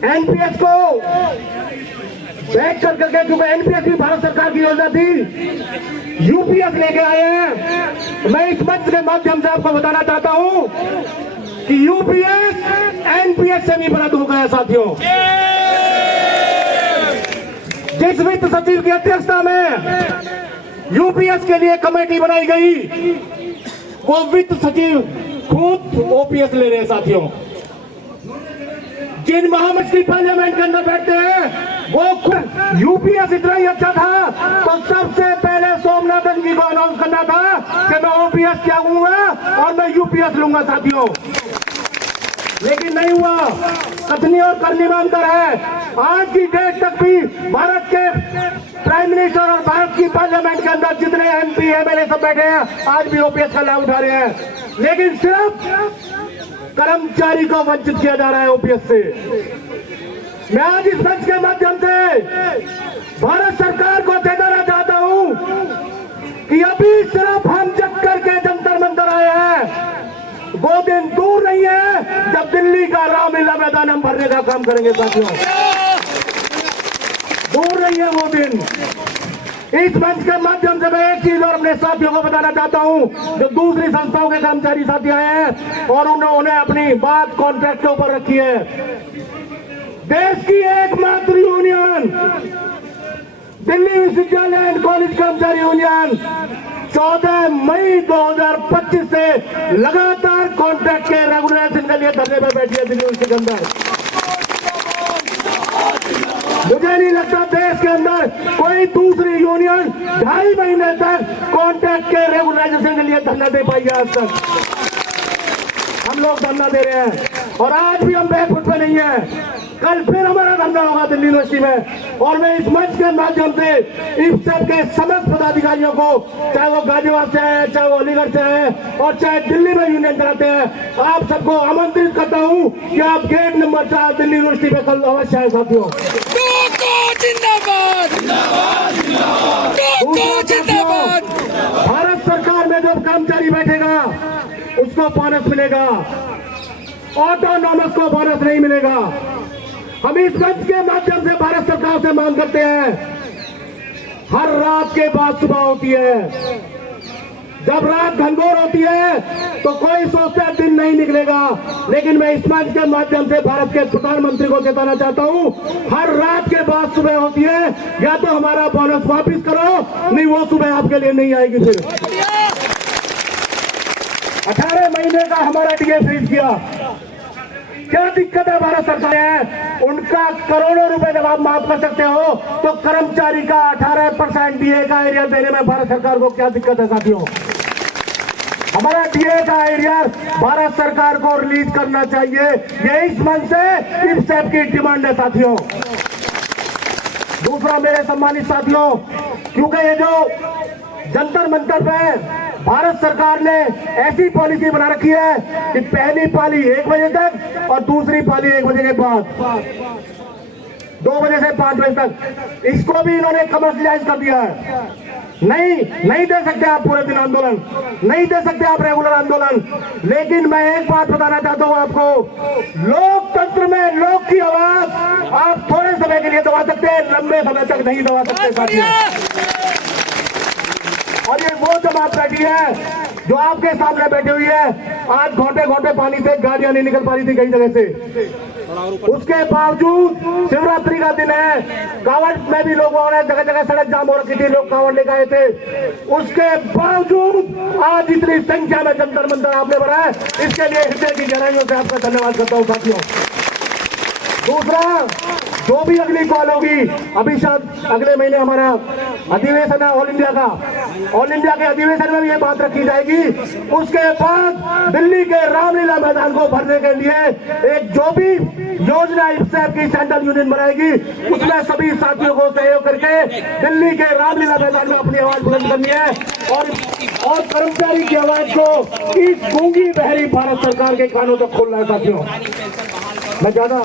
एनपीएस को बैक करके, क्योंकि एनपीएस भी भारत सरकार की योजना थी, यूपीएस लेके आए हैं। मैं इस मंच के माध्यम से आपको बताना चाहता हूं कि यूपीएस एनपीएस से भी बड़ा हो गया। साथियों, जिस वित्त सचिव की अध्यक्षता में यूपीएस के लिए कमेटी बनाई गई, वो वित्त सचिव खुद ओपीएस ले रहे हैं। साथियों, जिन महामंत्री पार्लियामेंट के अंदर बैठते हैं वो खुद, यूपीएस इतना ही अच्छा था तो सबसे पहले सोमनाथन जी को अनाउंस करना था कि मैं ओपीएस त्यागूंगा और मैं यूपीएस लूंगा। साथियों, लेकिन नहीं हुआ। कथनी और करनी में अंतर है। आज की डेट तक भी भारत के प्राइम मिनिस्टर और भारत की पार्लियामेंट के अंदर जितने एमपी एमएलए सब बैठे हैं, आज भी ओपीएस का लाभ उठा रहे हैं, लेकिन सिर्फ कर्मचारी को वंचित किया जा रहा है ओपीएस से। मैं आज इस मंच के माध्यम से भारत सरकार को चेताना चाहता हूं कि अभी सिर्फ हम जग करके जंतर मंतर आए हैं, वो दिन दूर नहीं है जब दिल्ली का रामलीला मैदान हम भरने का काम करेंगे। साथियों, दूर नहीं है वो दिन। इस मंच के माध्यम से मैं एक चीज और अपने साथियों को बताना चाहता हूं, जो दूसरी संस्थाओं के कर्मचारी साथी आए हैं और उन्होंने अपनी बात कॉन्ट्रैक्ट के ऊपर रखी है। देश की एकमात्र यूनियन दिल्ली विश्वविद्यालय एंड कॉलेज कर्मचारी यूनियन 14 मई 2025 से लगातार कॉन्ट्रैक्ट के रेगुलराइजेशन के लिए धरने पर बैठी है दिल्ली यूनिवर्सिटी के अंदर। मुझे नहीं लगता देश के अंदर कोई दूसरी यूनियन 2.5 महीने तक कॉन्ट्रैक्ट के रेगुलराइजेशन के लिए धरना दे पाई है। आज तक हम लोग धरना दे रहे हैं और आज भी हम बैकफुट पे नहीं है। कल फिर हमारा धरना होगा दिल्ली यूनिवर्सिटी में और मैं इस मंच के माध्यम से इफ्सेप के समस्त पदाधिकारियों को, चाहे वो गाजियाबाद से है, चाहे वो अलीगढ़ से है और चाहे दिल्ली में यूनियन चलाते हैं, आप सबको आमंत्रित करता हूं कि आप गेट नंबर 4 दिल्ली यूनिवर्सिटी में कल अवश्य आए साथियों। भारत सरकार में जो कर्मचारी बैठेगा उसको बोनस मिलेगा, ऑटोनॉमस को बोनस नहीं मिलेगा। हम इस मंच के माध्यम से भारत सरकार से मांग करते हैं, हर रात के बाद सुबह होती है, जब रात घनघोर होती है तो कोई सोचता है दिन नहीं निकलेगा, लेकिन मैं इस मंच के माध्यम से भारत के प्रधानमंत्री को चेताना चाहता हूं, हर रात के बाद सुबह होती है, या तो हमारा बोनस वापिस करो, नहीं वो सुबह आपके लिए नहीं आएगी। फिर 18 महीने का हमारा डीए फ्रीज किया, क्या दिक्कत है? भारत सरकार है, उनका करोड़ों रुपए जब आप माफ कर सकते हो तो कर्मचारी का 18% डीए का एरिया देने में भारत सरकार को क्या दिक्कत है साथियों? हमारा डीए का एरिया भारत सरकार को रिलीज करना चाहिए, ये इस मंच से इफ्सेप की डिमांड है साथियों। दूसरा मेरे सम्मानित साथियों, क्योंकि ये जो जंतर मंतर पे भारत सरकार ने ऐसी पॉलिसी बना रखी है कि पहली पाली 1 बजे तक और दूसरी पाली 1 बजे के बाद 2 बजे से 5 बजे तक, इसको भी इन्होंने कमर्शियलाइज कर दिया है। नहीं दे सकते आप पूरे दिन आंदोलन, नहीं दे सकते आप रेगुलर आंदोलन। लेकिन मैं एक बात बताना चाहता हूं आपको, लोकतंत्र में लोक की आवाज आप थोड़े समय के लिए दबा सकते हैं, लंबे समय तक नहीं दबा सकते साथियों। और ये वो जमात बैठी है जो आपके सामने बैठी हुई है, आज घोटे घोटे पानी से गाड़ियां नहीं निकल पा रही थी कई जगह से, उसके बावजूद शिवरात्रि का दिन है, कांवड़ में भी लोगों ने जगह जगह सड़क जाम हो रखी थी, लोग कांवड़ लेकर आए थे, उसके बावजूद आज इतनी संख्या में जंतर मंतर आपने बनाया, इसके लिए हृदय की गहराइयों से आपका धन्यवाद करता हूं साथियों। दूसरा, जो भी अगली कॉल होगी, अभी शायद अगले महीने हमारा अधिवेशन है ऑल इंडिया का, ऑल इंडिया के अधिवेशन में भी ये बात रखी जाएगी। उसके बाद दिल्ली के रामलीला मैदान को भरने के लिए एक जो भी योजना इफ्सेप की सेंट्रल यूनियन बनाएगी, उसमें सभी साथियों को सहयोग करके दिल्ली के रामलीला मैदान में अपनी आवाज बुलंद करनी है और कर्मचारी की आवाज को इस गूंगी बहरी भारत सरकार के कानों तक खोलना है साथियों। मैं ज्यादा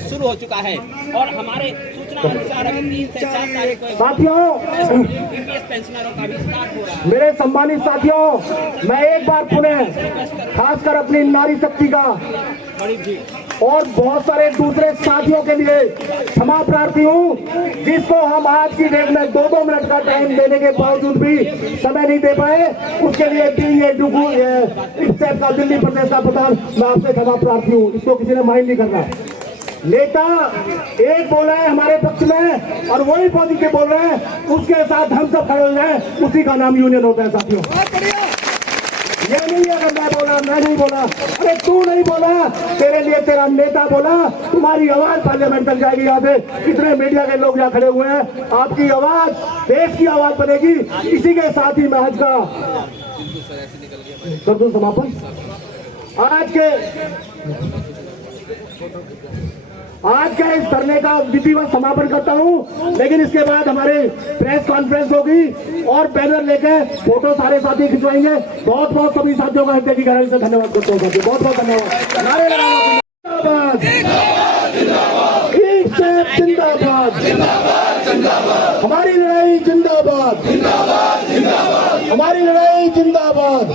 शुरू हो चुका है और हमारे सूचना अनुसार 3 से 4 तारीख को साथियों, पेंशनरों का भी स्टार्ट हो रहा है। मेरे सम्मानित साथियों, मैं एक बार पुनः खासकर अपनी नारी शक्ति का और बहुत सारे दूसरे साथियों के लिए क्षमा प्रार्थी हूँ, जिसको हम आज की डेट में 2-2 मिनट का टाइम देने के बावजूद भी समय नहीं दे पाए, उसके लिए इफ्सेप का दिल्ली प्रदेश का प्रधान मैं आपसे क्षमा प्रार्थी हूँ। इसको किसी ने माइंड नहीं करना। नेता एक बोल रहे हैं हमारे पक्ष में और वही पॉजिटिव बोल रहे हैं, उसके साथ हम सब खड़े हो जाए, उसी का नाम यूनियन होता है साथियों। ये नहीं है अगर मैं बोला, मैं नहीं बोला, अरे तू नहीं बोला, तेरे लिए तेरा नेता बोला, तुम्हारी आवाज पार्लियामेंट तक जाएगी। यहाँ पे कितने मीडिया के लोग यहाँ खड़े हुए हैं, आपकी आवाज देश की आवाज बनेगी। इसी के साथ ही मैं आज का कर दूं समापन। आज के इस धरने का विधिवत समापन करता हूं, लेकिन इसके बाद हमारे प्रेस कॉन्फ्रेंस होगी और बैनर लेके फोटो सारे साथी खिंचवाएंगे। बहुत बहुत सभी साथियों का हृदय की गहराई से धन्यवाद करता हूं साथियों, बहुत बहुत धन्यवाद। नारे लगाओ जिंदाबाद, हमारी लड़ाई जिंदाबाद, हमारी लड़ाई जिंदाबाद।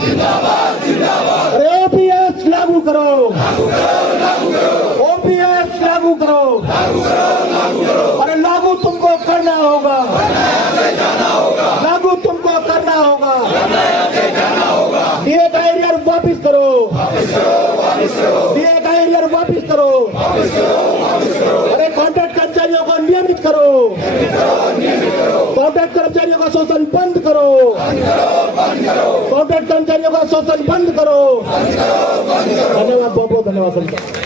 अरे ओपीएस लागू करो, ओपीएस लागू करो, अरे लागू तुमको करना होगा, लागू तुमको करना होगा। डीए का एरियर वापिस करो, डीए का एरियर वापिस करो। अरे कॉन्ट्रैक्ट कर्मचारियों को नियमित नियमित करो, कॉन्ट्रैक्ट कर्मचारियों का शोषण बंद करो, कॉन्ट्रैक्ट कर्मचारियों का शोषण बंद करो। धन्यवाद, बहुत बहुत धन्यवाद सर।